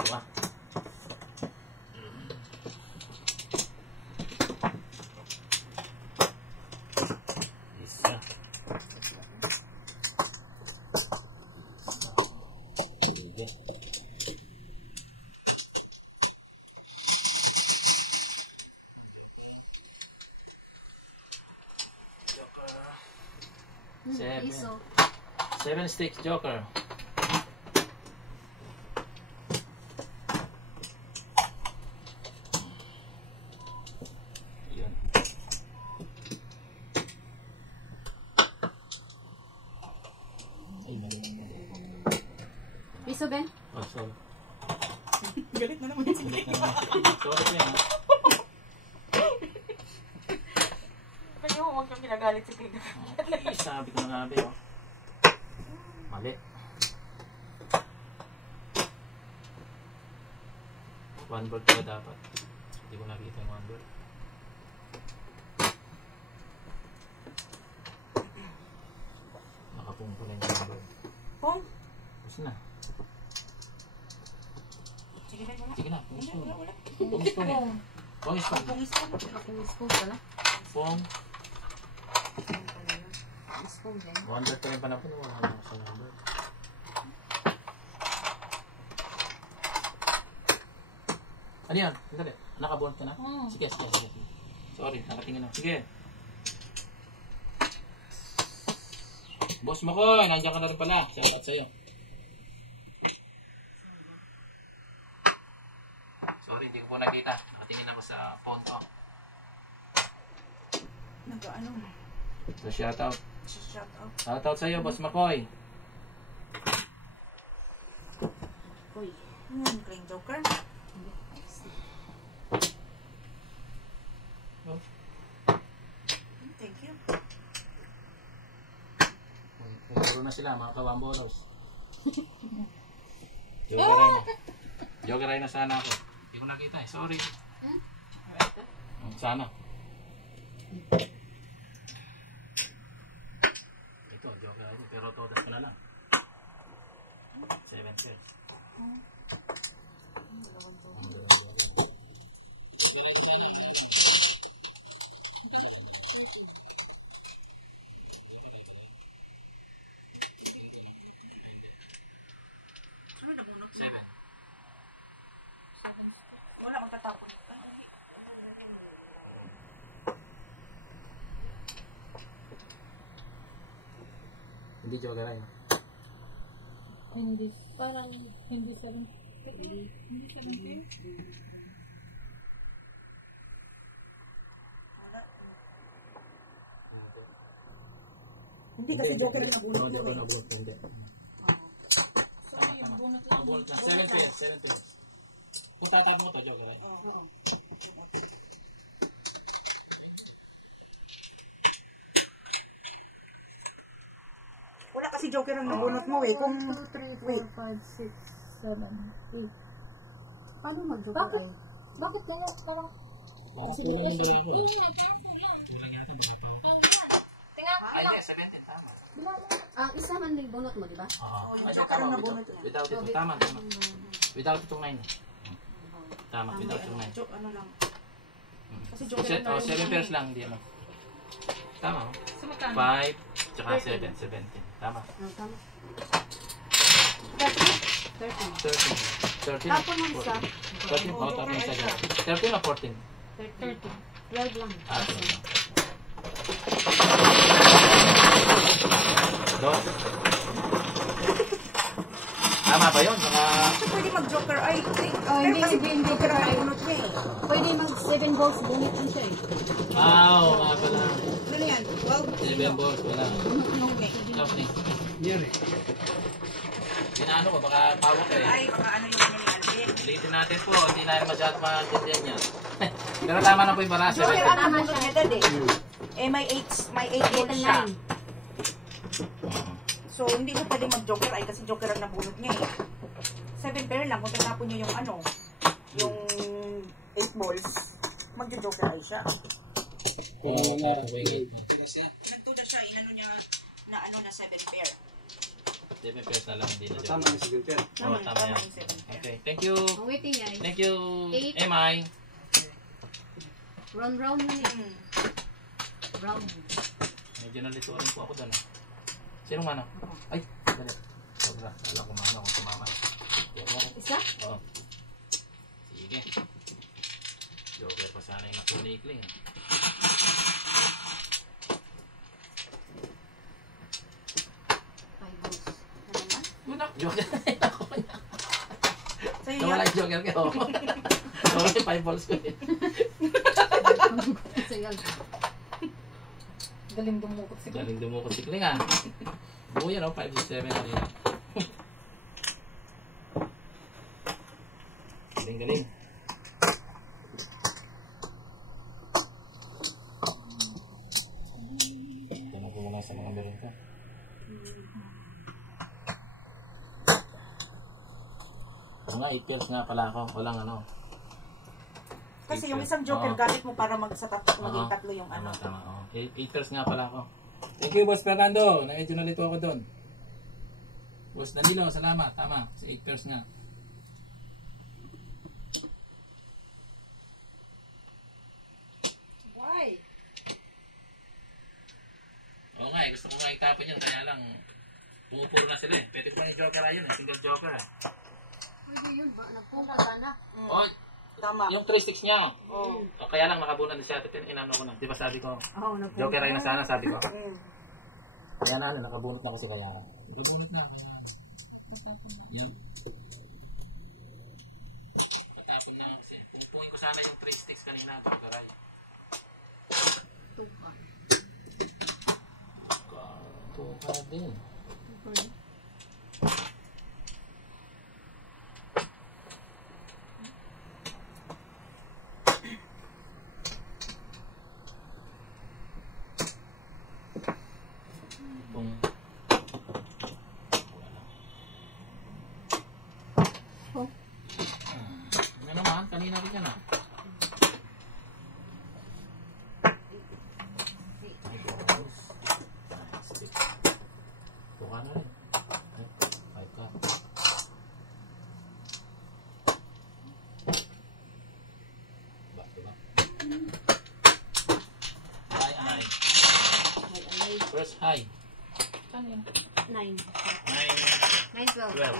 Diba? Isa. Sige. Seven. Piso. 7 sticks joker. Yun. Ay, mali. Piso, Ben? Oh, sorry. Galit na naman si Sorry po yan, ha? Kaya huwag kang ginagalit si Pino. Okay, sabi ko na nga, be, oh. Mali. One board pala dapat. Hindi ko nakita yung one board. Nakapung pala yung one board. Pong? Tapos na. Sige na, wala. Sige na, pungis po. Wala, wala. Pungis po eh. Pungis po. Pong spoon. Akong spoon pala. Pong. Spoon din. One board pa rin panapon. Wala na ako sa one board. Ano yan? Sandali. Nakabuhat ka na? Oo. Sige. Sorry, nakatingin ako. Sige. Boss Makoy, nandiyan ka na rin pala. Shoutout sa'yo. Sorry, hindi ko po nakita. Nakatingin ako sa phone ko. Nag-ano? So, shoutout. Shout out. Shoutout sa'yo, Boss Makoy. Uy. Clean joker. Oh. Thank you. Puro na sila, mga kawambolos. Jokeray na. Jokeray na sana ako. Hindi ko nakita eh. Sorry. Sana. Ito, jokeray na. Pero todas ko na lang. 7 pairs. Jokeray sana. Seven. Wala akong tatapon. Hindi jokeray. Hindi. Parang hindi 7. Hindi 7. Hindi kasi joker na bunot. Hindi. Bunot na. 7 pairs. 7 pairs. Kung tatapon mo to, jokeray. Wala kasi joker ang nabunot mo eh. Kung 2, 3, 4, 5, 6, 7, 8. Paano mag-joker Bakit? ay? Bakit kaya parang... Parang kulang yung dala ko. Kulang yata magapaw. Ay, hindi. 17. Tama. Ang isa man yung bunot mo, di ba? Ay, joker ang nabunot. without ito. Tama. Without itong 9. Tama. Without itong 9. Ano lang. Kasi joker Oh, 7 pairs lang. Hindi ano. Tama. Sa magkano? 5 tsaka 7. 17. Tama. Tama. 30. 13. 13. Tapon mo isa. 13. Oh, tapos isa dyan. 13 o 14? 30. 12 lang. Ah, Dos. Tama ba yun? Mga... So pwede mag-joker ay. Oh, hindi, kasi hindi, joker ang hindi. nabunot niya eh. Pwede mag 7 balls, bunot din siya eh. Oo, nga pala. Ano yan? Wow. 7 balls, wala. Okay. Opening. Yan eh. Inaano ko, baka pawak eh. Ay, baka ano yung ni Alvin. Ulitin natin po, hindi na masyado maintindihan yan. Pero tama na po yung barasa. Joker ang Tama nabunot siya. niya dad eh. Eh may 8 balls siya. So hindi siya pwede mag-joker ay kasi joker ang nabunot niya eh. 7 pair lang kung tatapon niyo yung ano, yung 8 balls, magjo-joker ay siya. Oo, tapos po yung 8. Nagtuda siya, inano niya na ano na 7 pair. 7 pairs na lang, hindi na Tama yung sige yan. Oo, tama yan. yung 7 pair. Okay, thank you. Ang waiting ay. Thank you, 8. MI. Round na eh. Hmm. Round. Medyo nalito rin po ako doon. Sinong ano? Ay, dali. Sobra. Alam ko mano kung sumama. Isa? Oo. Sige. Joker pa sana yung nakunikling. 5 balls. Ano naman? Wala. Joker. Sa'yo Nawala yan. yung joker ko. Nawala yung 5 balls ko eh. Isa yan. Galing dumukot siguro. Galing dumukot si Kling ah. Buo yan oh, 5 to 7 na rin. Galing. Ito na po muna sa mga meron ko. Oo nga, 8 pairs nga pala ako. Walang ano. Kasi yung isang joker Oo. gamit mo para maging tatlo yung Tama, ano. tama. Oh. 8 pairs nga pala ako. Thank you, Boss Fernando. Medyo nalito ako doon. Boss Danilo, salamat. Tama. Sa 8 pairs nga. Why? Oo nga, gusto ko nga itapon yun. Kaya lang, pumupuro na sila eh. Pwede ko pa ni Joker ayun eh. Single Joker eh. Pwede yun ba? Nagpunta ka na. Oh, Tama. yung 3 sticks niya. Oh. O, kaya lang nakabunan din siya. Inano ko na. Di ba sabi ko? Oo, nagpunta. Joker ay na sana, sabi ko. Mm. Kaya na, nakabunot na kasi kaya. Nakabunot na, kaya. Yan. Matapon na kasi. Pungpungin ko sana yung 3 sticks kanina. Pagkaray. Tuka. Tuka din. Tung. Oh. Ano naman? Kanina rin yan ah. Ay, Diyos. Stick. Tuka na rin. Ay, 5 ka. Bato ba? High, high. First high. Kanina. 9. 9, 9, 12. 12.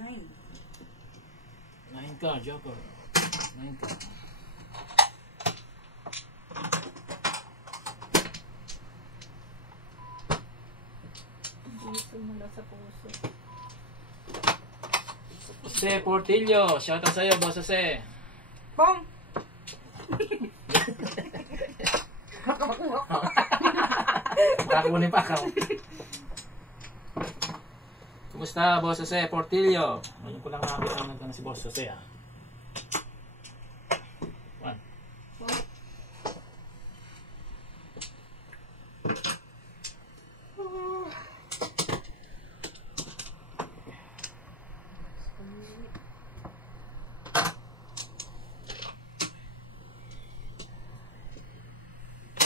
Then, 9 ka, Joker. 9 ka. Dito mula sa puso. Jose Portillo, shoutout sa'yo, Boss Jose. Pong! Nakakunin pa ka. Kumusta, Boss Jose Portillo? Ngayon ko lang nakakita na si Boss Jose ah. 1.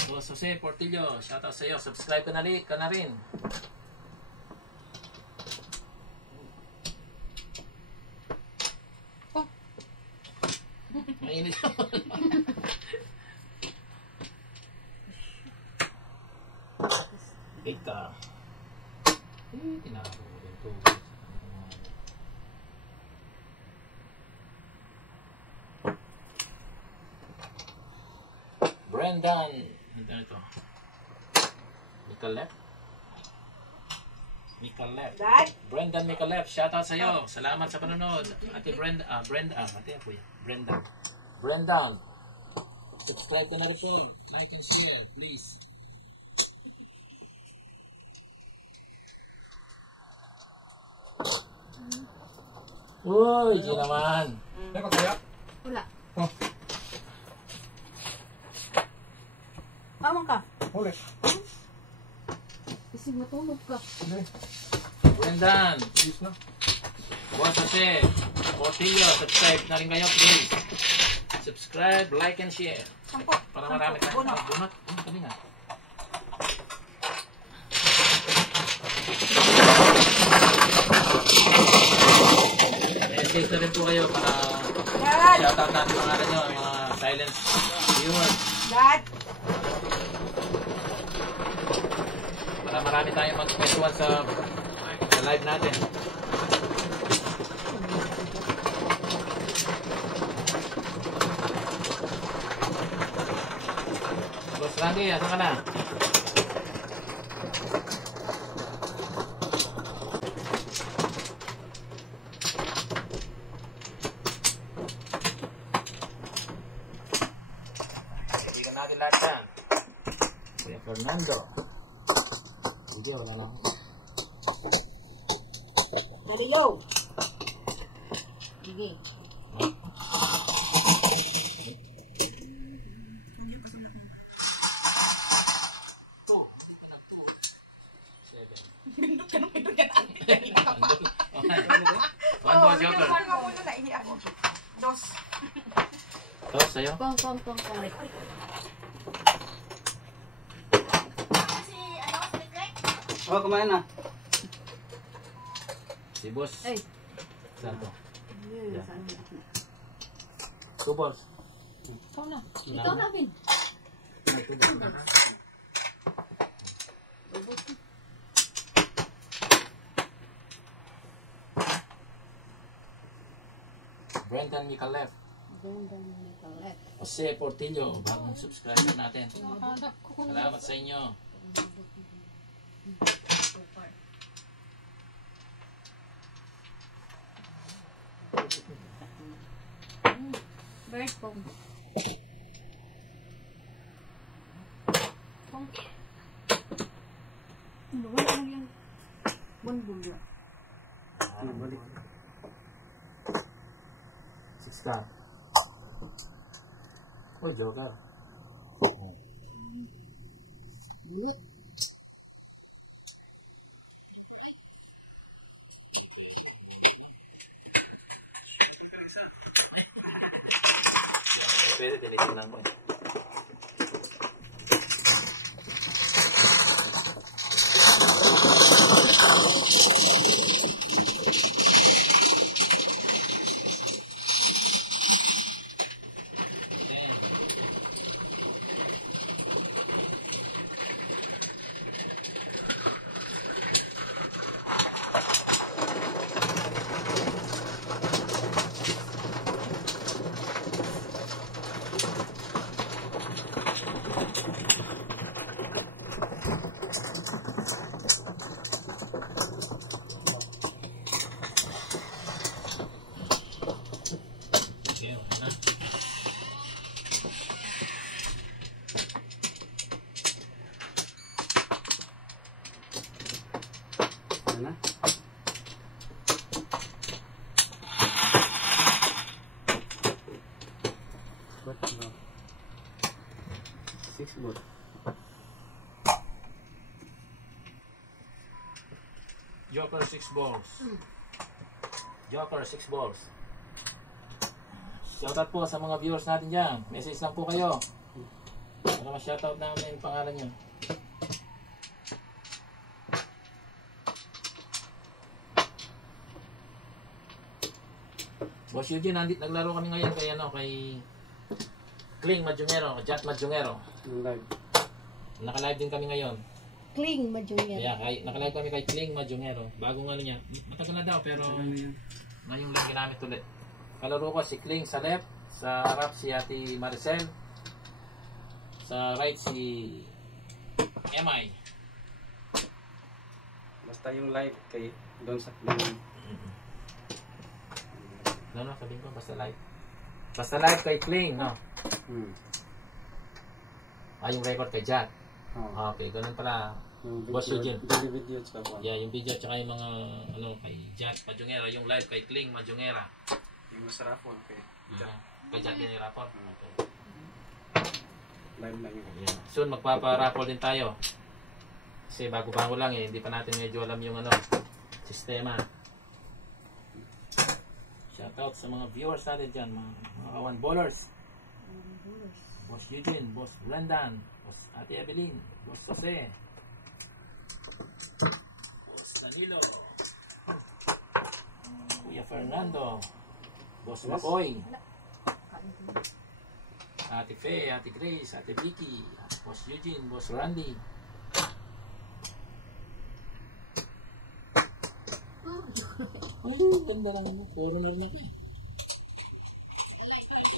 Boss Jose Portillo, shoutout sa iyo. Subscribe ka na rin. Oh. Mainit naman. Kita. Tinako ko rin to. Brendan. Ano ito? Mikalep? Mikalep. Dad? Brendan Mikalep, shoutout sa iyo. Salamat sa panonood. Ate Brenda, ate ako yan. Brendan. Subscribe ka na rin po. Like and share, please. Uy, di naman. Ay, pagkaya. Wala. Amang ka. Huli. Kasi matulog ka. Hindi. Brendan, Please na. Boss Jose, Portillo, subscribe na rin kayo, please. Subscribe, like, and share. Sampo. Para marami tayo. Bunot. Bunot. Kami nga. Stay na rin po kayo para Dad! Shoutout natin mga nyo, mga silent viewers. Dad! Para marami tayong magkwentuhan sa live natin. Boss Randy, asan ka na? Kaibigan natin lahat yan. Kuya Fernando. Sige, wala na ako. Halilo! Sige. One more joker. Ano ka muna, naihi ako. Dos. Tos, sa'yo. Pong. Si, ano, si Click? Oh, kumain na. Si boss. Ay. Saan to? Yeah. Two balls. Ikaw na. Ikaw na, Bin. Brendan Micalef. Jose Portillo, bagong subscriber natin. Salamat sa inyo. Bird Pong. Pong. Ano, wala lang yung bundol. Balik. Six star. Oh, joker. Pwede tinitingnan mo eh. Ano na? What? No. 6 ball. Joker 6 balls. Joker 6 balls. Shoutout po sa mga viewers natin dyan. Message lang po kayo. Para ma-shoutout namin yung pangalan nyo. Boss Eugene, naglaro kami ngayon kay Kling Majungero, Jat Majungero. Yung live. Naka-live din kami ngayon. Kling Majungero. Kaya naka-live kami kay Kling Majungero. Bagong ano niya. Matagal na daw pero Ano yan? ngayong lang ginamit ulit. Kalaro ko si Kling sa left, sa harap si Ate Maricel, sa right si MI. Basta yung live kay doon sa Kling. No, sabihin ko basta live. Basta live kay Kling, no? Yung record kay Jack. Oh. Okay, ganun pala. Yung Boss Eugene. Video tsaka one. Yeah, yung video tsaka yung mga ano kay Jack Majungera, yung live kay Kling Majungera. Yung masarap po kay Kay Jack din yung rapor. live lang yun. Yeah. Soon magpapa-raffle din tayo. Kasi bago-bago lang eh, hindi pa natin medyo alam yung ano, sistema. Shoutout sa mga viewers natin dyan, mga kawan ballers. Boss Eugene, Boss Brendan, Boss Ate Evelyn, Boss Jose, Boss Danilo, Kuya Fernando, Boss Makoy. Ate Faye, Ate Grace, Ate Vicky, Boss Eugene, Boss Randy. Ay, ganda lang mo. Foreigner na ka.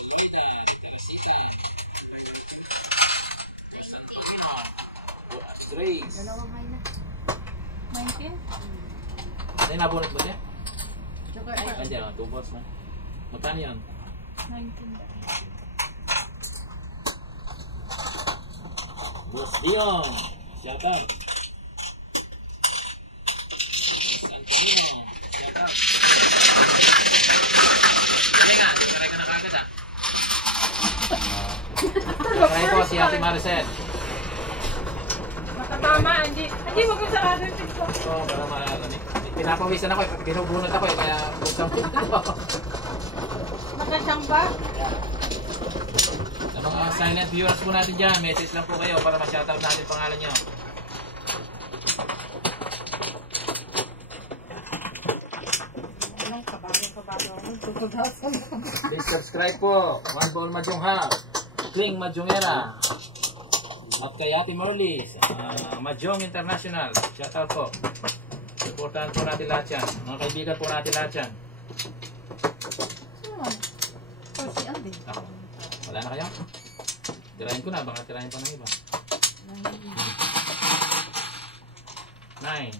Lloyda, Teresita, Santorino, Grace. Dalawang high na. 19? Ano yung nabunod mo niya? Joker ay. Andiyan, 2 balls na. Magkano yan? 19. Boss Dion, shout out. Boss Antonino, shout out. Dali nga, karay ka na kagad ah. Karay ko si Ate Maricel. Matatama, hindi. Hindi, wag mo sarado yung TikTok. Oo, para malamig. Pinapawisan ako eh, binubunot ako eh, kaya buksan ko ito. Nakasyang ba? Sa mga silent viewers po natin dyan, message lang po kayo para ma-shoutout natin pangalan nyo. Anong kabago? Please subscribe po. One Ball Majongha, Kling Majongera, at kay Ate Morlis, Majong International. Shoutout po. Supportahan po natin lahat yan. Mga kaibigan po natin lahat yan. Sino? For si Alvin. Ako. Wala na kayo? Tirahin ko na, baka tirahin pa ng iba. 9,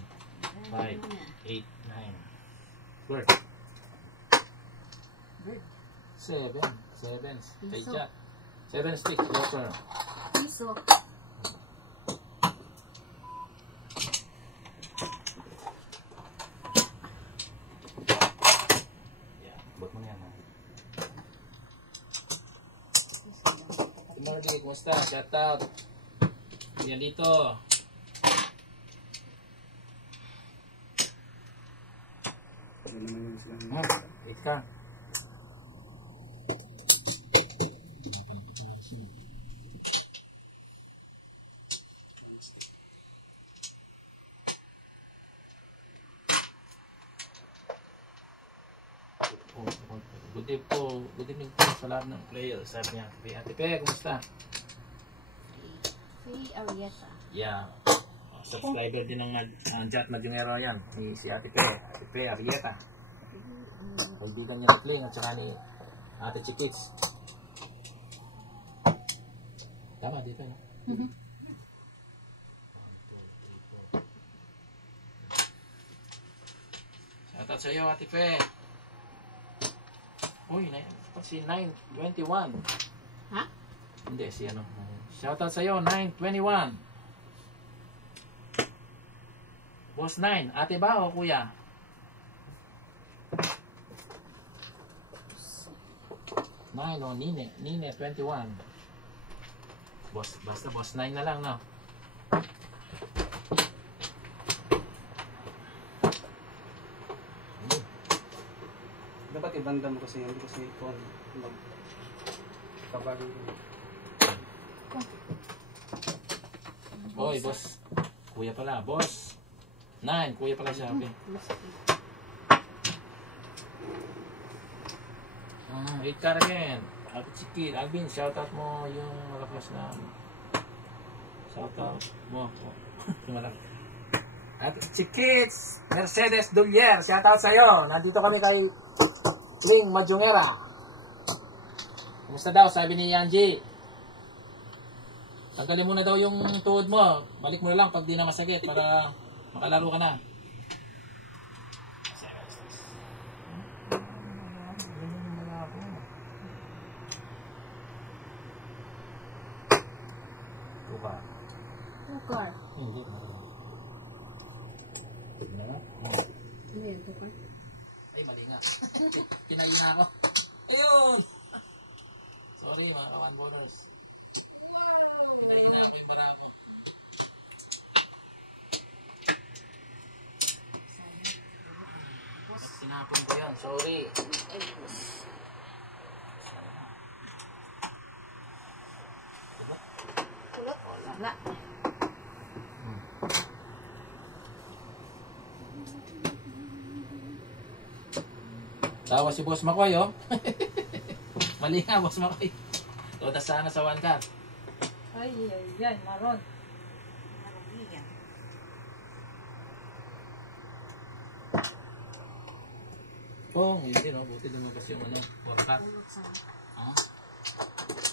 5, 8, 9. Bird. 7. 7. Kay Jack. 7 sticks. Joker. Piso. Yeah, bot mo na yan ha. Margie, kumusta? Shout out. Yan dito. Ano naman yung sila. Wait ka. Good evening po sa lahat ng players. Sabi niya, Ate Pe, kumusta? Si Arietta. Yeah. Subscriber din ng Jat Majongero yan. Si Ate Pe. Ate Pe, Arieta. Kaibigan niya ni Kling at saka ni Ate Chikits. Tama, dito no? Shoutout sa iyo, Ate Pe. Uy, si 921. Ha? Hindi, si ano. Shoutout sa iyo, 921. Boss 9, ate ba o kuya? Nine o Nine 21. Boss, basta boss 9 na lang, no? Dapat ibanda mo kasi hindi kasi ito kabago ko. Oy, boss. Kuya pala, boss. 9, kuya pala siya. Okay. 8 ka rin. Ate Chikit, Alvin, shoutout mo yung malakas na shoutout mo. Ate Chikits, Mercedes Dullier, shoutout sa'yo. Nandito kami kay Kling Majongera. Kumusta daw? Sabi ni Yanji. Tanggalin mo na daw yung tuhod mo. Balik mo na lang pag di na masakit para makalaro ka na. Tukar. Tukar. Hindi. Ano yun, tukar? Ay, mali nga. Pinayin na ako. Ayun! Sorry mga kawan bonus. Pinayin na ako para ako. Sinapon ko yan. Sorry. Diba? Kulot? Wala. Tawa si Boss Makoy, oh. Mali nga, Boss Makoy. Todas sana sa 1 car. Ay, maron. Oo, hindi, no? Buti lumabas yung ano, 4 car. Ah?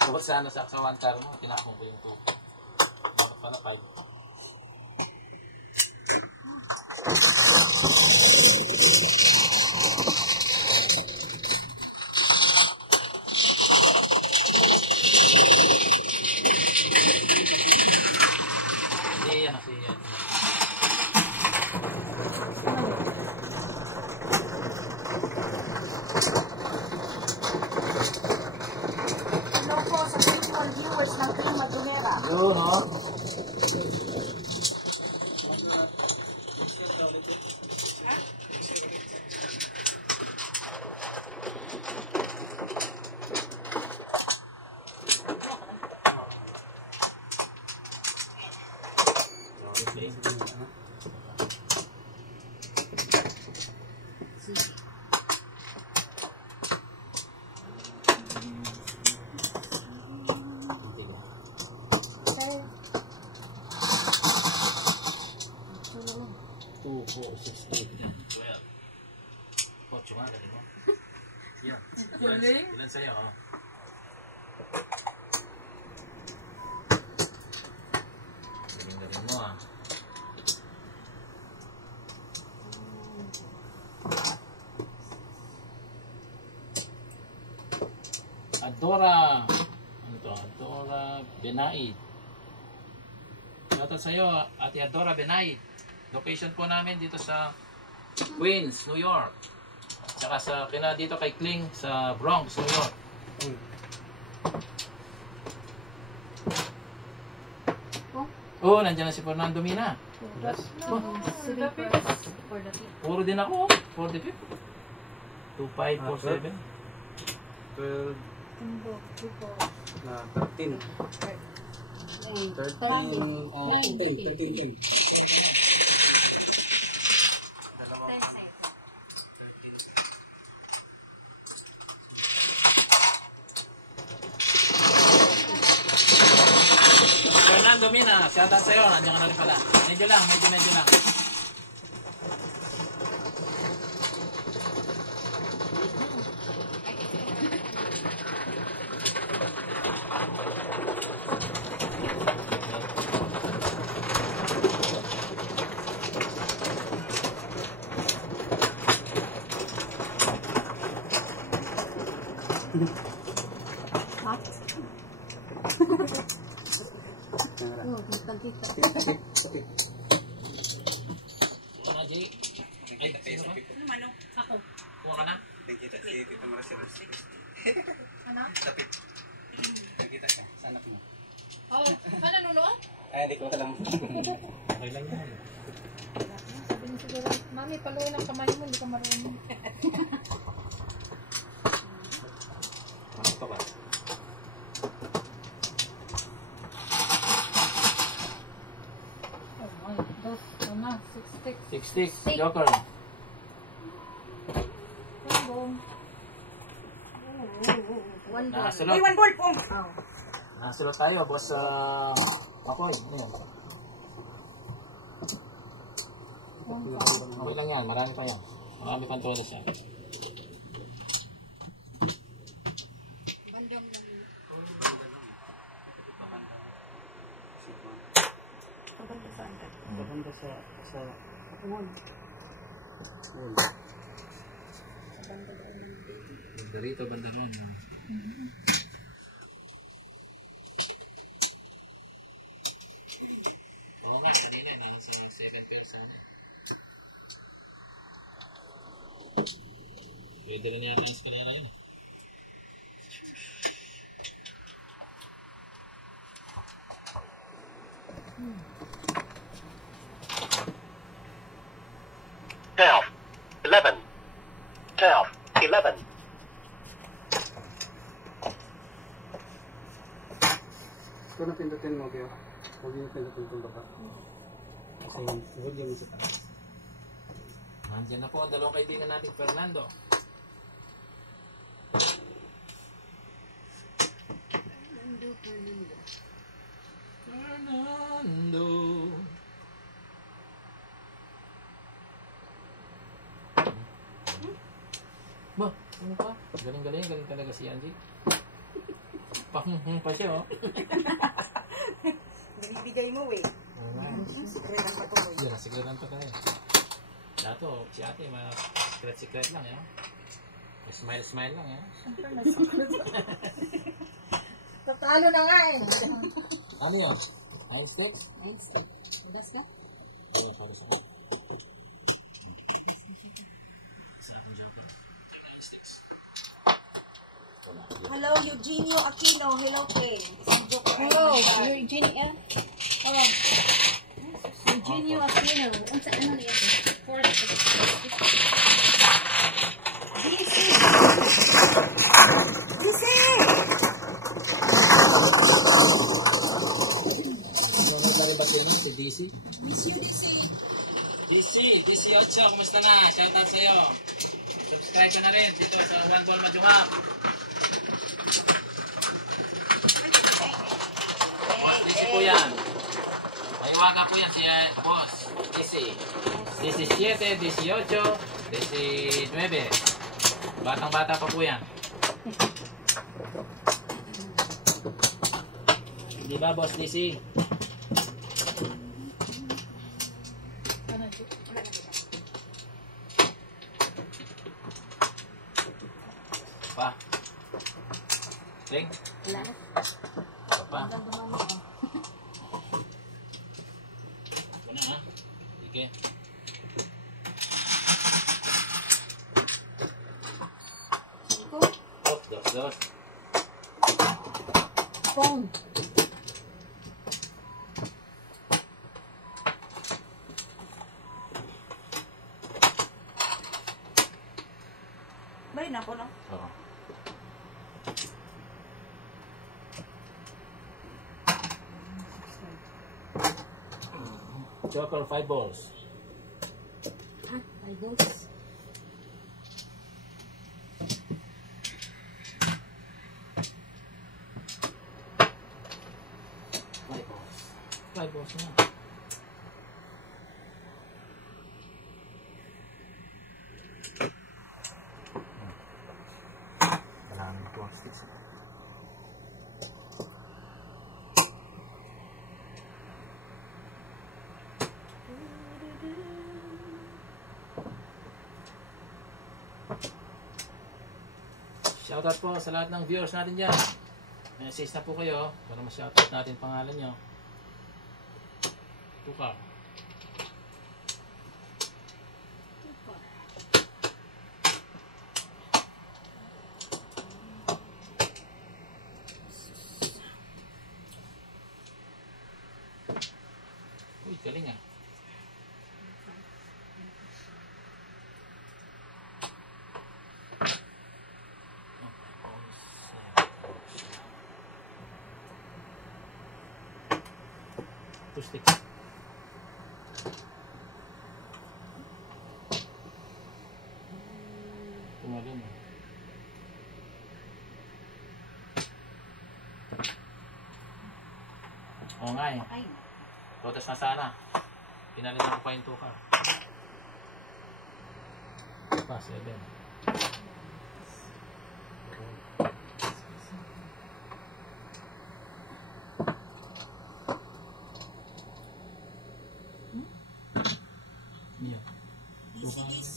Todas sana sa 1 car mo, kinakong ko yung 2. Bakit pala 5? Hello po sa virtual viewers ng Team Madumera. Yun, no? Ilan sa'yo, oh? Galing mo, ah. Adora. Ano to? Adora Benaid. Shoutout sa'yo, Ate Adora Benaid. Location po namin dito sa Queens, New York. Tsaka sa dito kay Kling sa Bronx, New York. Oh, nandiyan na si Fernando Mina. Puro din ako. For the fifth. 2547. 12 na 13. 13. Fernando Mina, shoutout sa'yo. Nandiyan ka na rin pala. Medyo lang. Mga G. Ay, sino ba? Ako. Kuha ka na? Nakita si Tito Maricel. Ano? Tapit. Nakita ka. Sa anak mo. Oh, nanonood? Ay, hindi ko alam. Okay lang yan. Sabi niya siguro, Mami, paluin ang kamay mo, hindi ka marunong. Ito ba? Oh my, dos, ano, 6 sticks. 6 Joker. Boom. One ball. Nakasulot. Uy, 1 ball po. Nakasulot tayo, boss. Apoy. Ayan. Okay lang yan. Marami pa yan. Marami pang todas yan. Bandang lang. Maganda sa Wall. wall. Banda rito, banda ron. Oo nga, kanina nasa 7 pairs sana. Pwede na niya ang eskalera yun. Down. 11. Down. 11. Kung napindutin mo, Gio, huwag yung pindutin itong baba. Kasi huwag yung sa taas. Nandiyan na po ang dalawang kaibigan natin, Fernando. Ba, ano pa? Galing talaga si Angie. Pa siya, oh. Binibigay mo eh. Sikretan pa to eh. Yan, sigaran pa tayo. Dato, si ate, mga secret lang, eh. Smile lang, eh. Tatalo na nga eh. Ano yan? Ice stick? Bas na? Ayun, para sa akin. Hello, Eugenio Aquino. Hello, Kay. Isang joke. Oh, Eugenia. Oh. Eugenio Aquino. Ano na yan? Si DC? DC 18, kumusta na? Shoutout sa'yo. Subscribe ka na rin dito sa One Ball Majungak. Boss DC po yan. Mahiwaga po yan si Boss DC. DC 7, DC 8, DC 9. Batang-bata pa po yan. Di ba, Boss DC? Pa. Ting? Wala na. Pa. Ako na ha. Sige. Iko. Oh, dos. Phone. Balik na ako, no? Oo. Joker 5 balls. Ah, my goodness. Five balls na. Kailangan ng 12 sticks. Shoutout po sa lahat ng viewers natin dyan. Message na po kayo para ma-shoutout natin pangalan nyo. Tukar. Uy, galing ah. Two sticks. Tumalun ah. Oo nga eh. Ay. Totas na sana. Pinalitan ko pa yung tukar. Pa, 7. Iya. DC.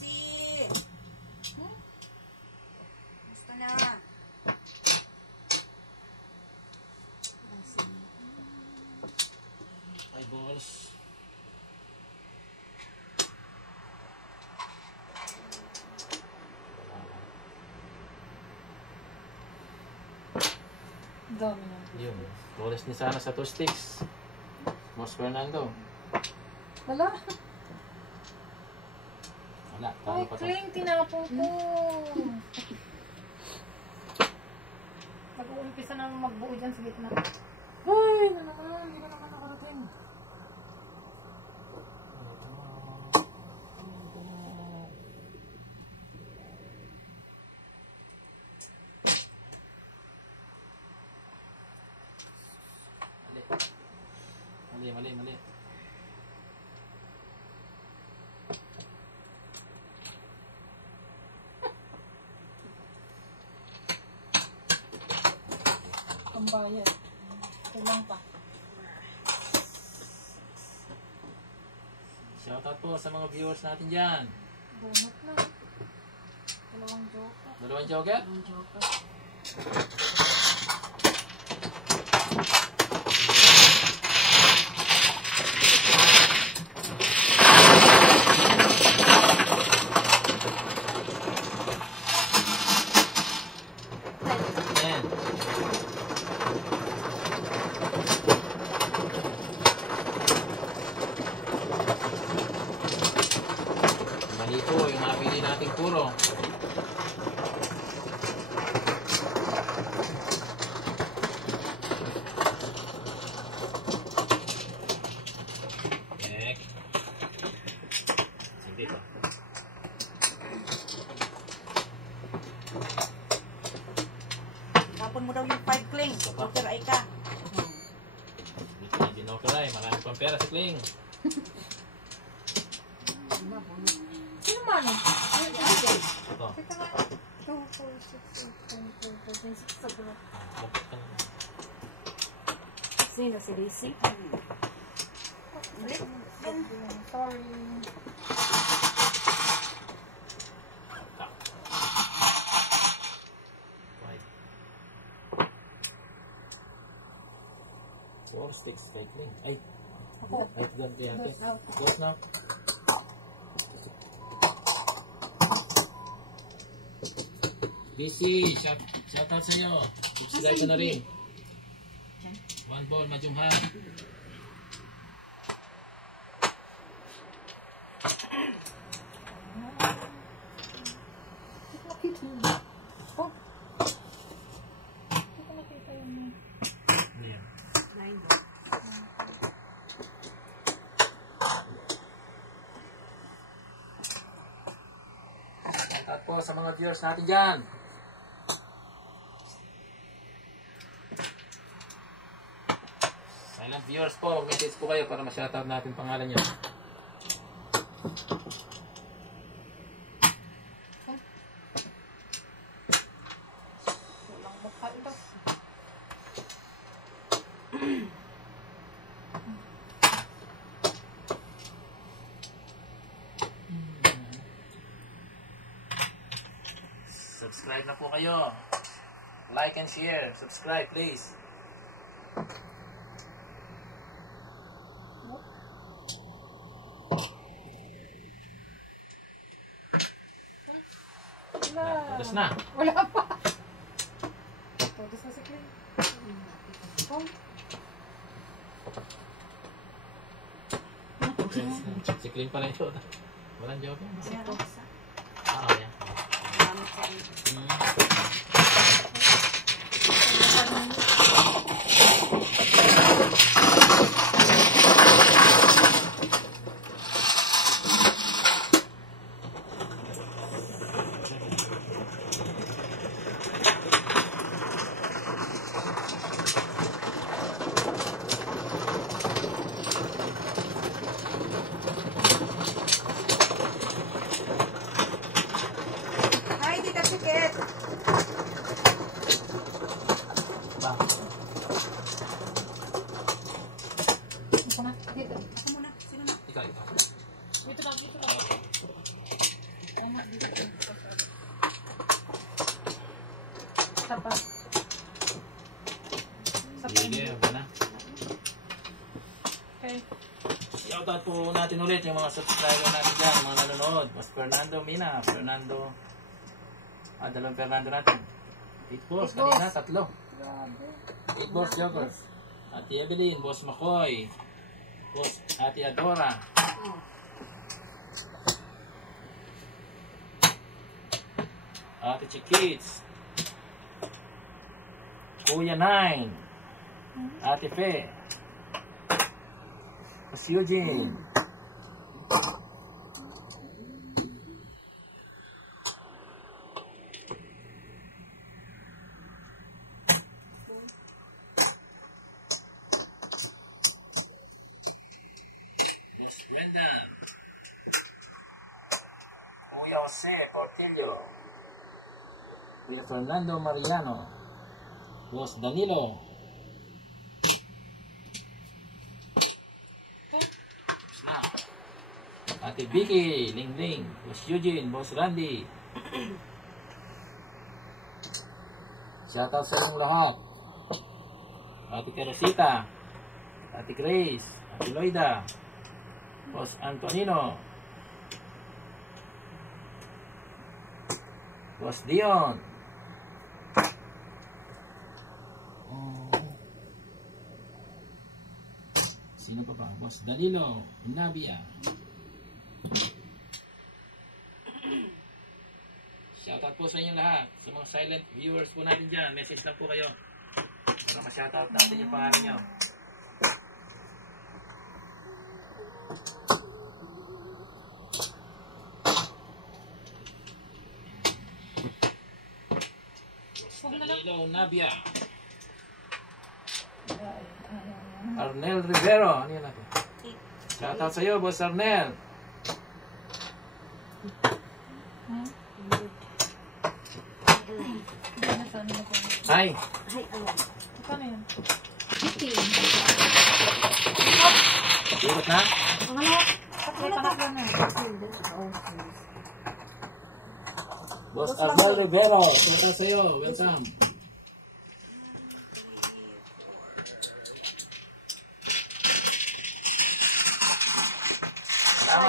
Basta na. Five balls. Dami na. Yun. Tulis ni sana sa 2 sticks. Boss Fernando. Wala. Wala. Ay, Tama pa to. Kling, tinapon ko. Mag-uumpisa na magbuo dyan sa gitna. Ay, na naman. Hindi ka naman nakarating. Mali. pambayad. Kulang pa. Shoutout po sa mga viewers natin dyan. Donut na. Dalawang joker. Dalawang joker? Ang joker. Ayan. Mali po yung napili nating puro. Ek. Sige pa. Tapon mo daw yung 5 Kling. Joker ay ka. Dito na dinokeray. Marami pang pera si Kling. Sino man? Ito. Kita nga. 2, 4, 6, 8, 10, 12, 13, 16. Sobrang. Bakit ka naman? Sino si Daisy? Sorry. Five. 4 sticks kay Kling. Ay. Ay, ganti yate. Close na. Lucy, shout out sa iyo. Subscribe ka na rin. One ball, majumha. Nakita mo. Oh. Hindi ko nakita yun. Ayan. 9 daw. Shout out po sa mga viewers natin dyan. Silent viewers po, message po kayo para ma-shout out natin pangalan nyo. Walang mukha ito. Subscribe na po kayo. Like and share. Subscribe please. Wala. Tapos na. Wala pa. Todos na si Clay. Oh. Si Clean pala ito. Walang joke. Ayan, oh, isa. Yan. Gamit sa iyo. Hi, Tita Chiquet. Ba? Ako na. Dito. Ako muna. Sino na? Ikaw, ikaw. Dito lang. Dito lang. Tama. Dito. Tapa. Sige, okay na. Okay. Shoutout po natin ulit yung mga subscriber natin dyan, mga nanonood. Mas Fernando Mina, Fernando, dalawang Fernando natin. 8 balls, kanina, 3. Grabe. 8 balls, Jokers. Ate Evelyn, Boss Makoy, Boss Ate Adora, Ate Chiquits, Kuya Nine, Ate Fe, Boss Eugene, Boss Brenda, Kuya Jose Portillo, Kuya Fernando Mariano, Boss Danilo, Ate Vicky, Ling Ling, Boss Eugene, Boss Randy. Shoutout sa inyong lahat. Ate Teresita, Ate Grace, Ate Loida, Boss Antonino, Boss Dion. Sino pa ba? Boss Danilo, Nabia. Shoutout po sa inyo lahat. Sa mga silent viewers po natin dyan, message lang po kayo. Para ma-shoutout natin yung pangalan nyo. Danilo, Nabia. Arnel Rivero. Ano yun natin? Shoutout sa iyo, Boss Arnel. Hi. Paano yun? Ikot na? Ay, pangatlo na. Boss Arnel Rivero. Shoutout sa iyo. Welcome.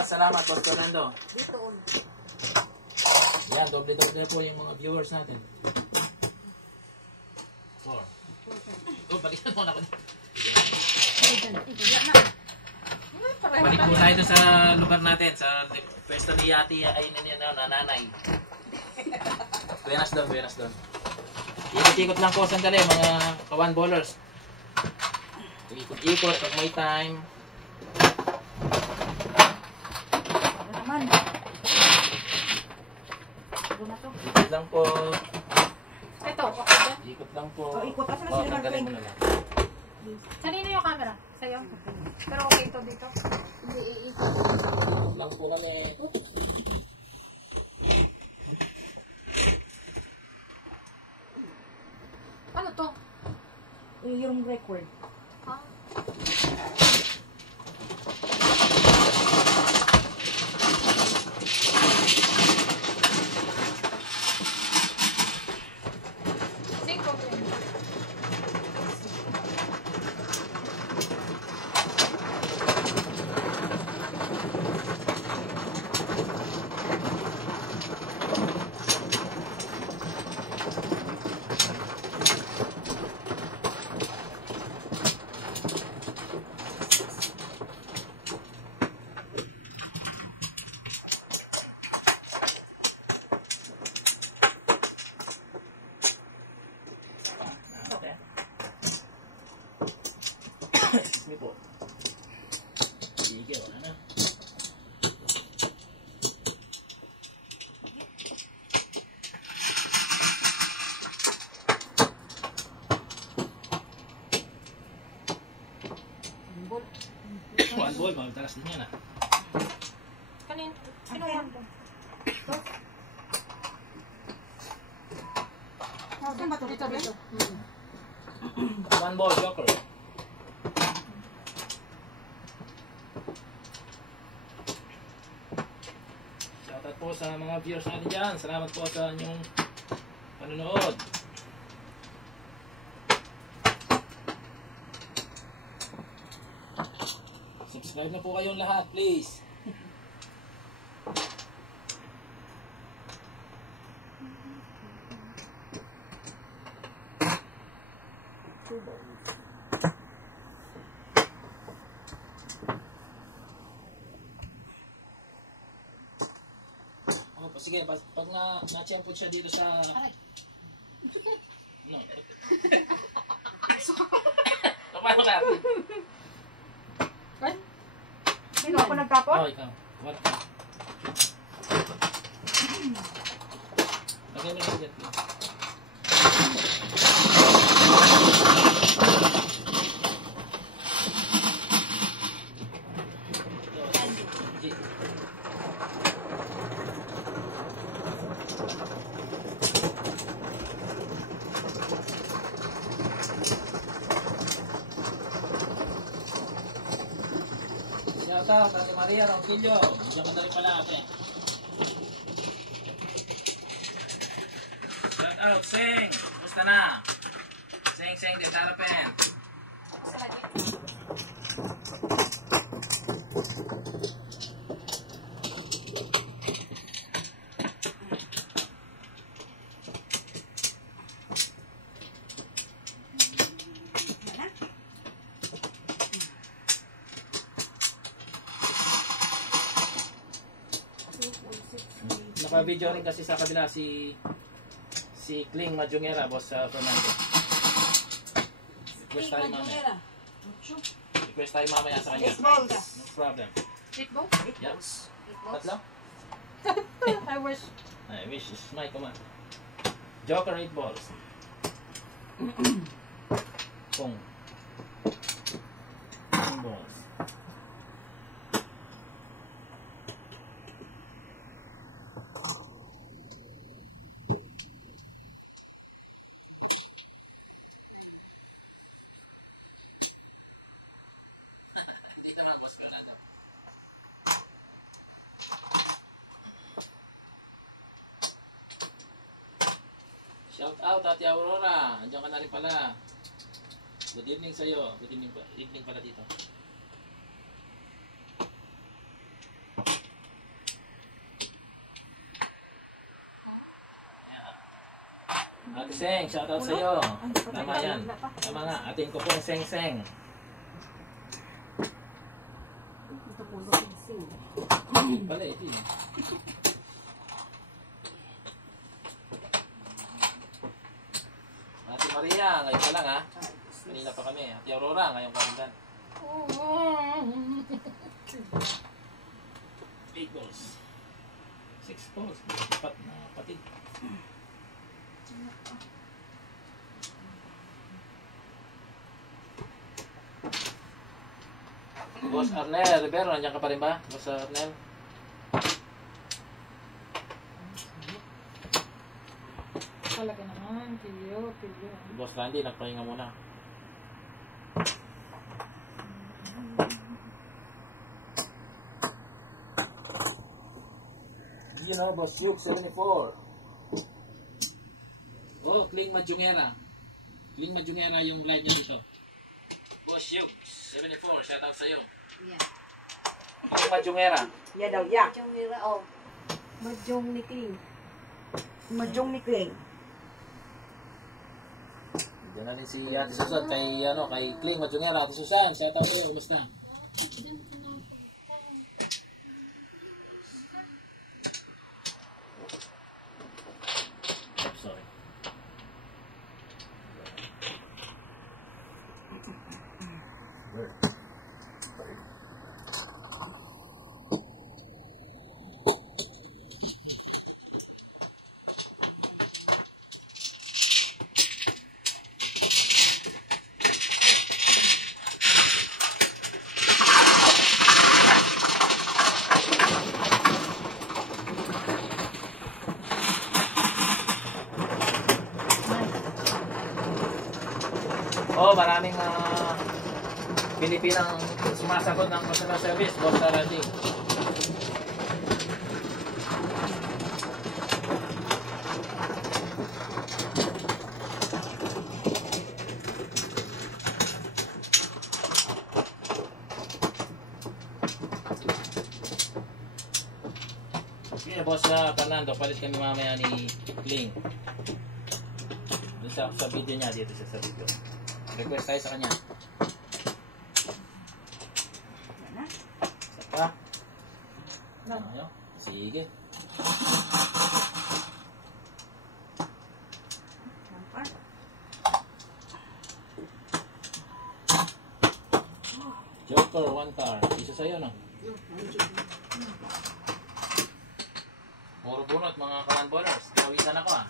Salamat, Boss Fernando. Yan, doble-doble po yung mga viewers natin. 4. Oh, balikan mo na ako. Balik po tayo sa lugar natin, sa pwesto ni Yati, ay nanay. Buenas doon. Ikot-ikot lang po sandali, mga kawan bowlers. Ikot-ikot pag may time. Ikot lang po. Ito, okay ba? Ikot lang po. Ikot. Asa na Oh, sila tanggalin mo na lang. Kanino yung camera? Sa'yo? Pero okay ito dito. Ikot lang po kami. Ano to? Yung record. Ha? Excuse me po. Sige, wala na. One ball, mamitalas din yan ah. Kanin? Sino one ball? Dito. One ball, joker. Shoutout po sa mga viewers natin dyan. Salamat po sa inyong panonood. Subscribe na po kayong lahat, please. Oh, sige, pag na-champion siya dito sa... No. Paano ka? Sino ako nagtapon? Oh, ikaw. Wala ka. Lagay mo lang dyan. shout out, Ate Maria Ronquillo. Diyan ka na rin pala, ate. Shout out, Seng. Kumusta na? Seng, di tarapin. Naka-video rin kasi sa kabila si Kling Majungera, boss Fernando. Request tayo mamaya. Request tayo mamaya sa kanya. No problem. 8 balls? Yeah. Tatlo? I wish. I wish is my command. Joker 8 balls. Pong. 10 balls. Shout out Ate Aurora, andiyan ka na rin pala. Good evening sa'yo. Good evening pala dito. Ate Seng, shout out sa'yo. Tama yan. Tama nga, atin ko pong Seng. Ito po sing. Pala ito eh. Ate Maria, ngayon pa lang ha. Kanina pa kami. Ate Aurora, ngayon ka rin dan. 8 balls. 6 balls. Dapat na pati. Boss Arnel Rivero, nandiyan ka pa rin ba? Boss Arnel? Talaga naman. Pilyo. Boss Randy, nagpahinga muna. You know, Boss Yuke, 74. Oh, Kling Majungera. Kling Majungera yung live niya dito. Boss Yuke, 74. Shout out sa'yo. Yeah. Kling Majungera. Yeah daw, yeah. Yung mira, oh. Majong ni King. Majong ni Kling. Diyan na rin si Ate Susan kay Kling Majungera. Ate Susan, shout out sa'yo. Kumusta? Sorry. Oh, maraming Pilipinang sumasagot ng customer service, Boss Randy. Okay, Boss Fernando, palit kami mamaya ni Kling. Doon sa video niya, dito sa video. Request tayo sa kanya. Saka? Ayaw? Sige. Joker, 1 car. Isa sa'yo, no? Puro bunot, mga kalan-ballers. Kawisan ako, ah.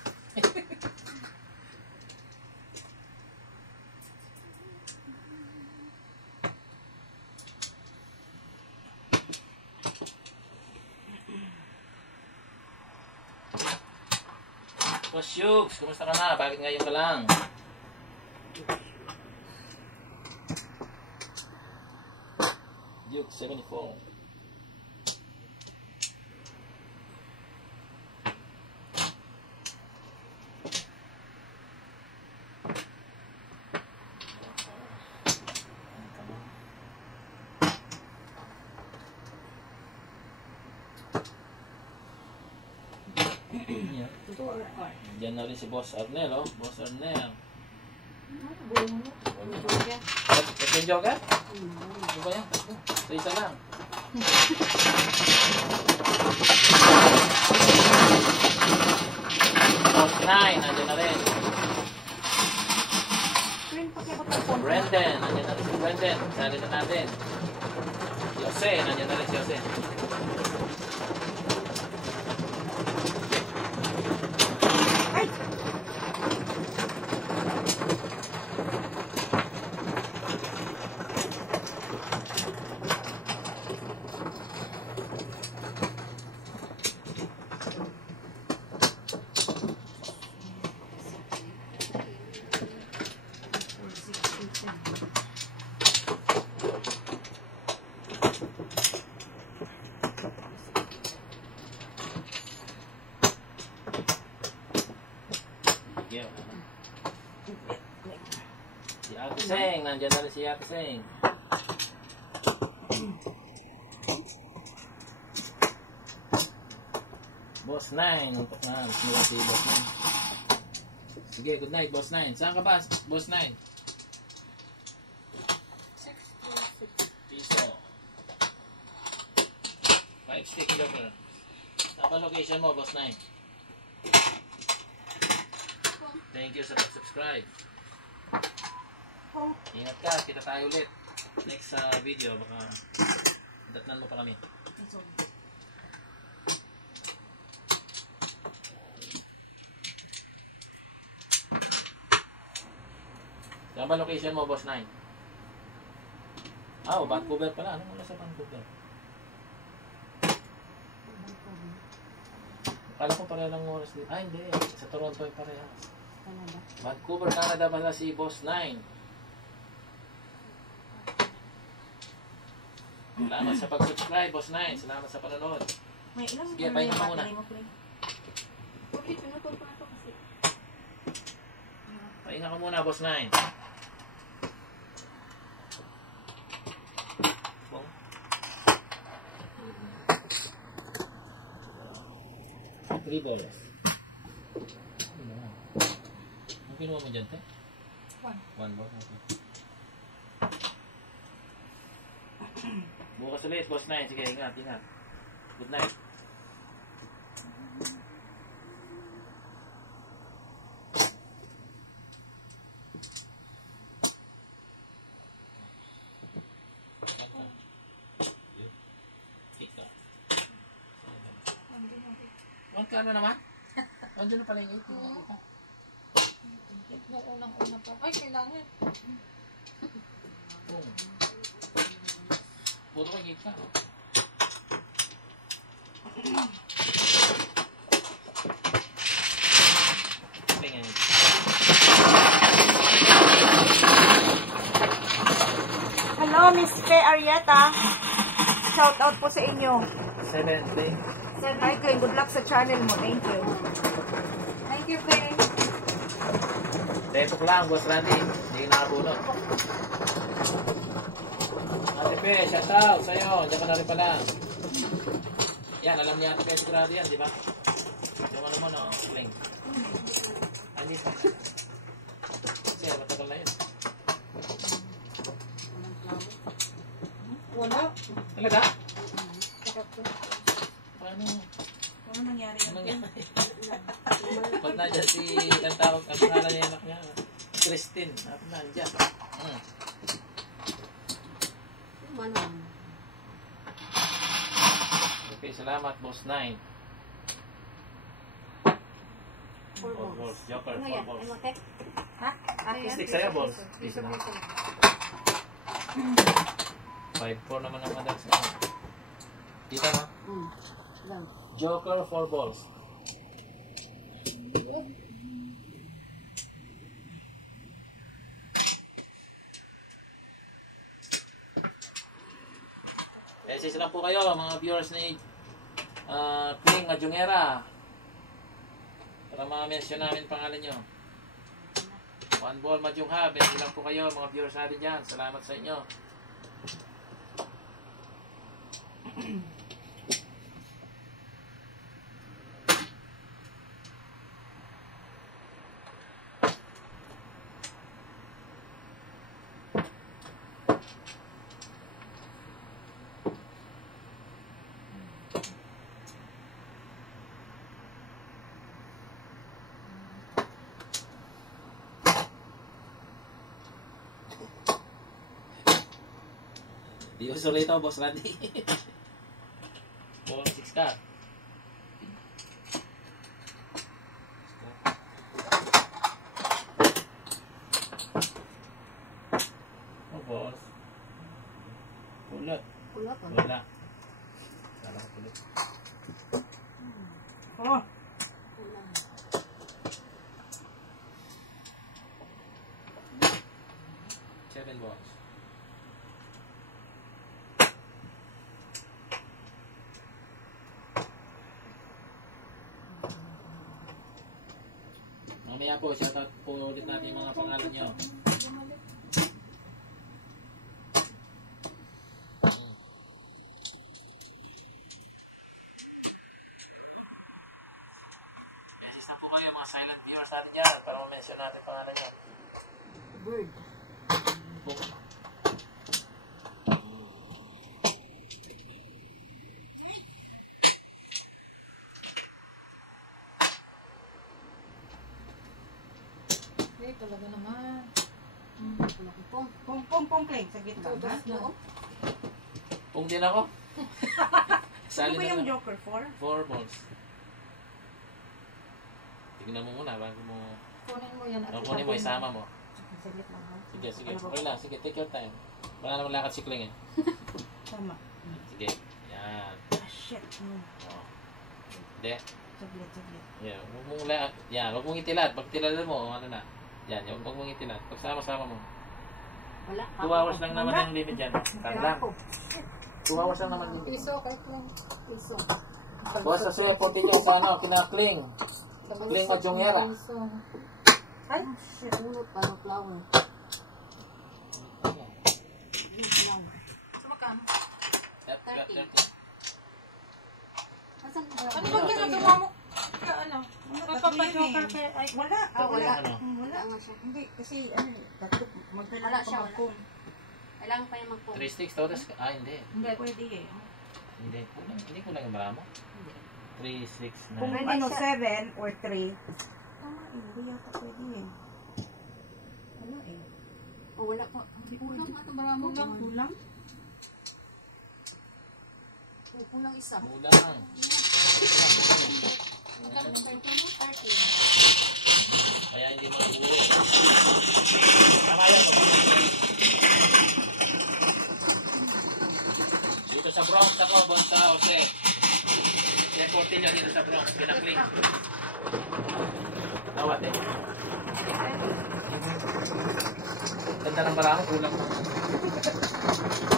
Boss Yugs, kumusta ka na? Bakit ngayon ka lang? Yugs, 74. Diyan na rin si Boss Arnel, oh. Boss Arnel. Ito yung joker? Ano ba yan? Ito isa lang. Boss 9, nandiyan na rin. Brendan, nandiyan na rin si Brendan. Sali na natin. Jose, nandiyan na rin si Jose. Si Ate Seng, nandiyan na rin si Ate Seng. Boss 9, untok na. Mula si Boss 9. Sige, good night, Boss 9. Saan ka ba, Boss 9? Piso. 5 stick joker. Saan ba location mo, Boss 9? Thank you sa pag-subscribe. Ingat ka, kita tayo ulit. Next video, baka datnan mo pa kami. Saan ba location mo, Boss 9? Ah, Vancouver pala. Anong wala sa Vancouver? Akala ko pareha lang oras dito. Ah, hindi. Sa Toronto ay parehas. Vancouver, Canada pala si Boss 9. Salamat sa pag-subscribe, Boss 9. Salamat sa panonood. Sige, pahinga ka muna. Pahinga ka muna, Boss 9. Bong. 3 balls. Ang kinuha mo dyan, te? 1 ball. Okay. Bukas ulit, Boss 9. Sige, ingat, ingat. Good night. Ka ano naman? Andiyan na pala yung 8. Nung unang-una pa. Ay, kailangan. Puro kay gate ka. Hello, Miss Kay Arieta. Shout out po sa inyo. 70. Hi, Kay. Good luck sa channel mo. Thank you. Thank you, Kay. Tepok lang, Boss Randy. Hindi nakabunot. Ate Pe, shout out sa'yo. Diyan ka na rin pala. Yan, alam niya Ate Pe sigurado yan, di ba? Yung ano mo, no? Link. Hindi pa. Kasi, matagal na yun. Wala. Talaga? Paano? Ano nangyari? Ano nangyari? Ba't na dyan si, ang tawag, ang pangalan niya anak niya? Christine. Nandiyan. Okay, salamat, Boss 9. 4 balls. Joker, 4 balls. Ha? Stick sa'yo, balls. Isa na. 5-4 naman ang madalas na. Kita mo? Joker, 4 balls. Message lang po kayo, mga viewers ni Pling Majungera. Para ma-mention namin pangalan nyo. One ball, Mahjong ha. Bigyan lang po kayo, mga viewers natin dyan. Salamat sa inyo. Di uso rito, Boss Randy. 4-6 ka. Oh, boss. Pulot. Pula pa. Wala. Wala ko pulot. Oh, Pula. 7 balls. Mamaya po, shoutout po ulit natin yung mga pangalan nyo. Message na po kayo mga silent viewers natin yan para ma-mention natin pangalan nyo. Bird. Eh, talaga naman. Pula ko pong. pong Kling, sa gitna. Tutos Ha? na. Pung din ako. Ano Sali ba na yung lang. Joker 4? 4 balls. Tignan mo muna bago mo... Kunin mo yan at Kunin mo, isama mo. Saglit lang ha. Sige, sige. Okay lang. Sige, take your time. Wala naman lakad si Kling eh. Tama. Sige. Yan. Ah, shit. Oh. Hindi. Saglit. Yan. Huwag mong lakad. Yan. Huwag mong itilad. Pag tilad mo, ano na. Yan. Huwag mong itilad. Pag sama-sama mo. Wala. 2 hours lang naman ang limit dyan. Tama lang. 2 hours lang naman limit. piso kahit lang. Piso. Boss, kasi puti dyan sa ano, kinakling. Kling Mahjongyera. Piso. Ay, shit. Bunot para flower. Flower. Sumakam. Asan ba? Ano ba ginagawa mo? Kaya ano? Magpapajoker kay... Ay, wala. Wala. Ano? Wala. Wala nga siya. Hindi, kasi ano, tatlo. Magdala Wala pa siya, magpong. Kailangan pa yung magpong. 3 sticks, todas. Ah, hindi. Hindi pwede eh. Hindi. Hindi ko lang yung maramo. 3, 6, Kung 9. ano, 7 or 3. Tama eh, hindi yata pwede eh. Wala eh. O wala pa. Kulang ato ba mo? Kulang? Kulang isa. Kulang. Magkano sa ito no? 30. Kaya hindi mabuo. Tama yan. Dito sa Bronx ako, Bonsa Jose. Kaya 14 yan dito sa Bronx. Pinakling. Tawad eh. Ganda ng marami. Kulang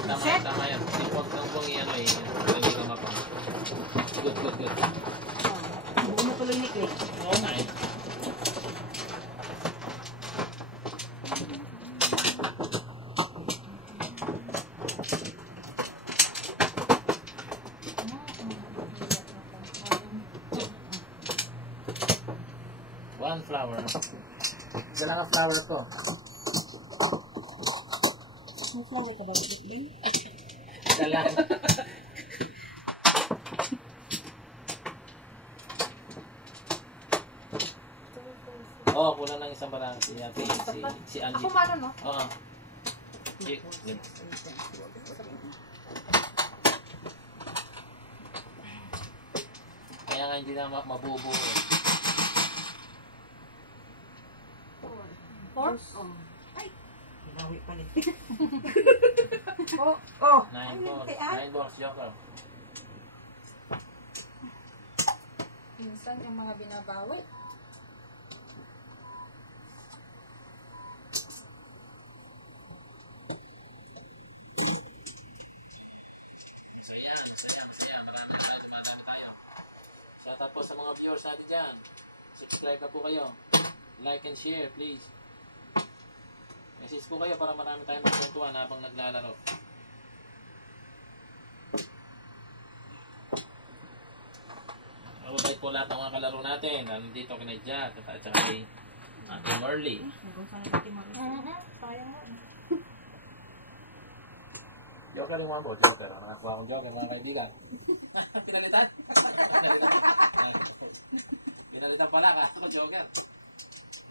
na. Tama yan. Hindi huwag kang buwang i-ano eh. Hindi ka mapang. Good. Buo tuloy ni Clay. Oo nga eh. One flower. Dala ka flower ko. May flower ka ba? Dala. Oh, kulang ng isang barang si Angie. Ako malo no? Oo. Kaya nga hindi na mabubuo. Four? Hinawi pa ni. Oh. Oh! 9 balls. 9 balls, Joker. Minsan yung mga binabawi. Shoutout po sa mga viewers natin dyan. Subscribe na po kayo. Like and share, please. Message ko kayo para marami tayong magtuntuan habang naglalaro. Mababait po lahat ng mga kalaro natin. Nandito kay Nadia at saka kay Ate Marley. Sayang mo. Joker yung mga po, Joker. Nakakuha akong Joker mga kaibigan. Pinalitan? Pinalitan pala ka ako Joker.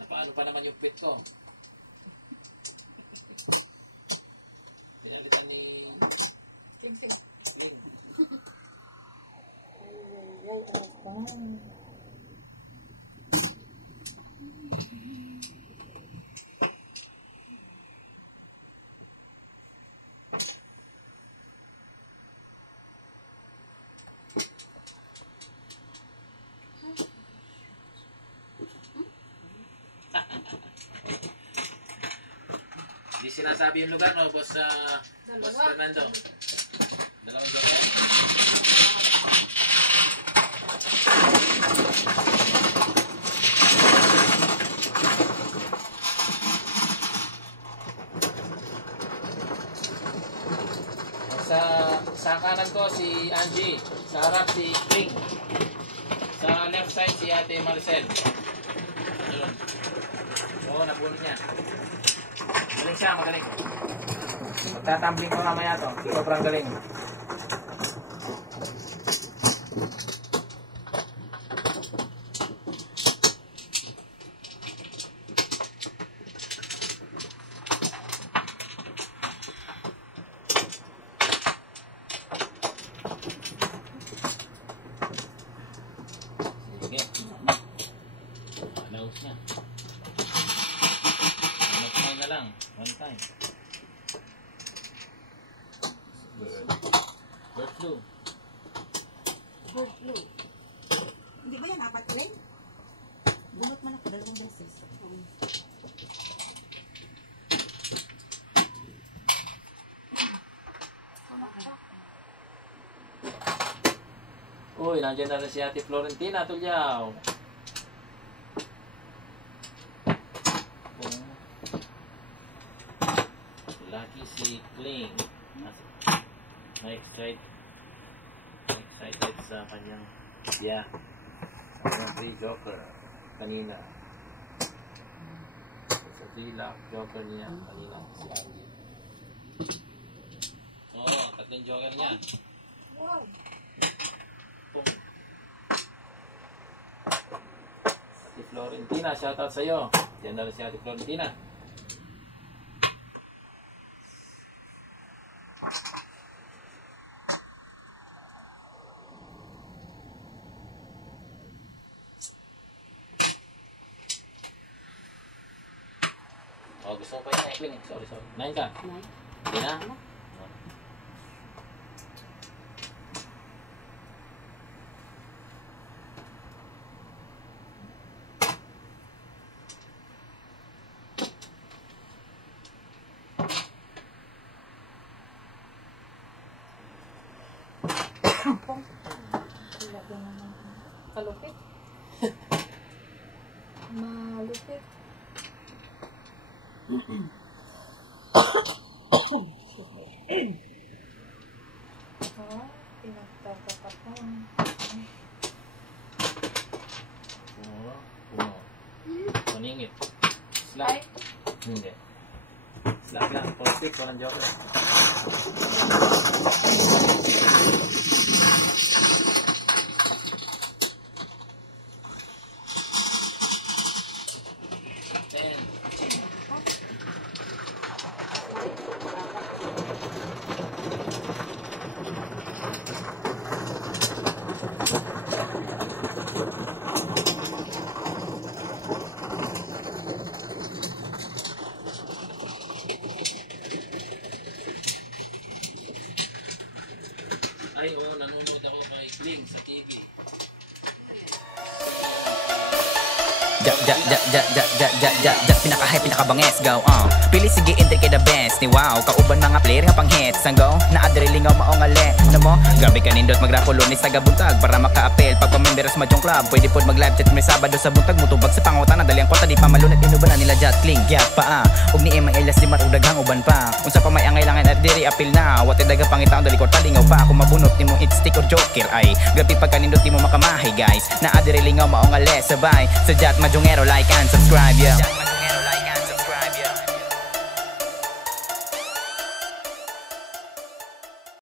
Paano pa naman yung pit ko? Pinalitan ni Lin. Di sinasabi yung lugar, no, Boss Fernando? Dalawang Joker? Sa kanan ko si Angie, sa harap si Kling, sa left side si Ate Maricel. Ayun. Oo, nabunod niya. Galing siya, magaling. Magtatumbling ko mamaya to. Sobrang galing. Sige. Announce niya. Announce na lang. One time. Good. Bird flu. Bird flu. Hindi ba yan apat rin? Bunot man ako 2 beses. Uy, nandiyan na rin si Ate Florentina Tulyaw. Lucky si Kling. Na-excited sa kanyang kanyang 3 Joker kanina. Sa 3 lock Joker niya kanina si Andy. Oo, 3 Joker niya. Wow. Ate Florentina, shoutout sa'yo. Diyan na rin si Ate Florentina. Oh, gusto ko pa yung ekling. Sorry. 9 ka? 9. Hindi na? Kalupit. Malupit. Pinagtatapat ko. Maningit. Slap. Hindi. Slap lang. Positive. Walang joker. pinaka-hype, pinaka-banges, go, pili sige entry kay the best ni wow, kauban mga player nga pang hits ang go, naadrilingaw maong ale namo, grabe ka nindot magrapo lunes taga buntag para maka-apel pagpamember sa Mahjong Club, pwede pod mag-live chat may Sabado sa buntag mutubag sa pangutan dali ang kota di pa malunat inuban na nila Jatling gyap pa ug ni Emma Elias di marudaghang uban pa unsa pa may angailangan at diri apil na wate daga pangitaon dali ko talingaw pa kung mabunot nimo it stick or joker ay grabe pagkanindot nimo makamahay guys, naadrilingaw maong ale sabay sa Jat Mahjongero like and subscribe yeah.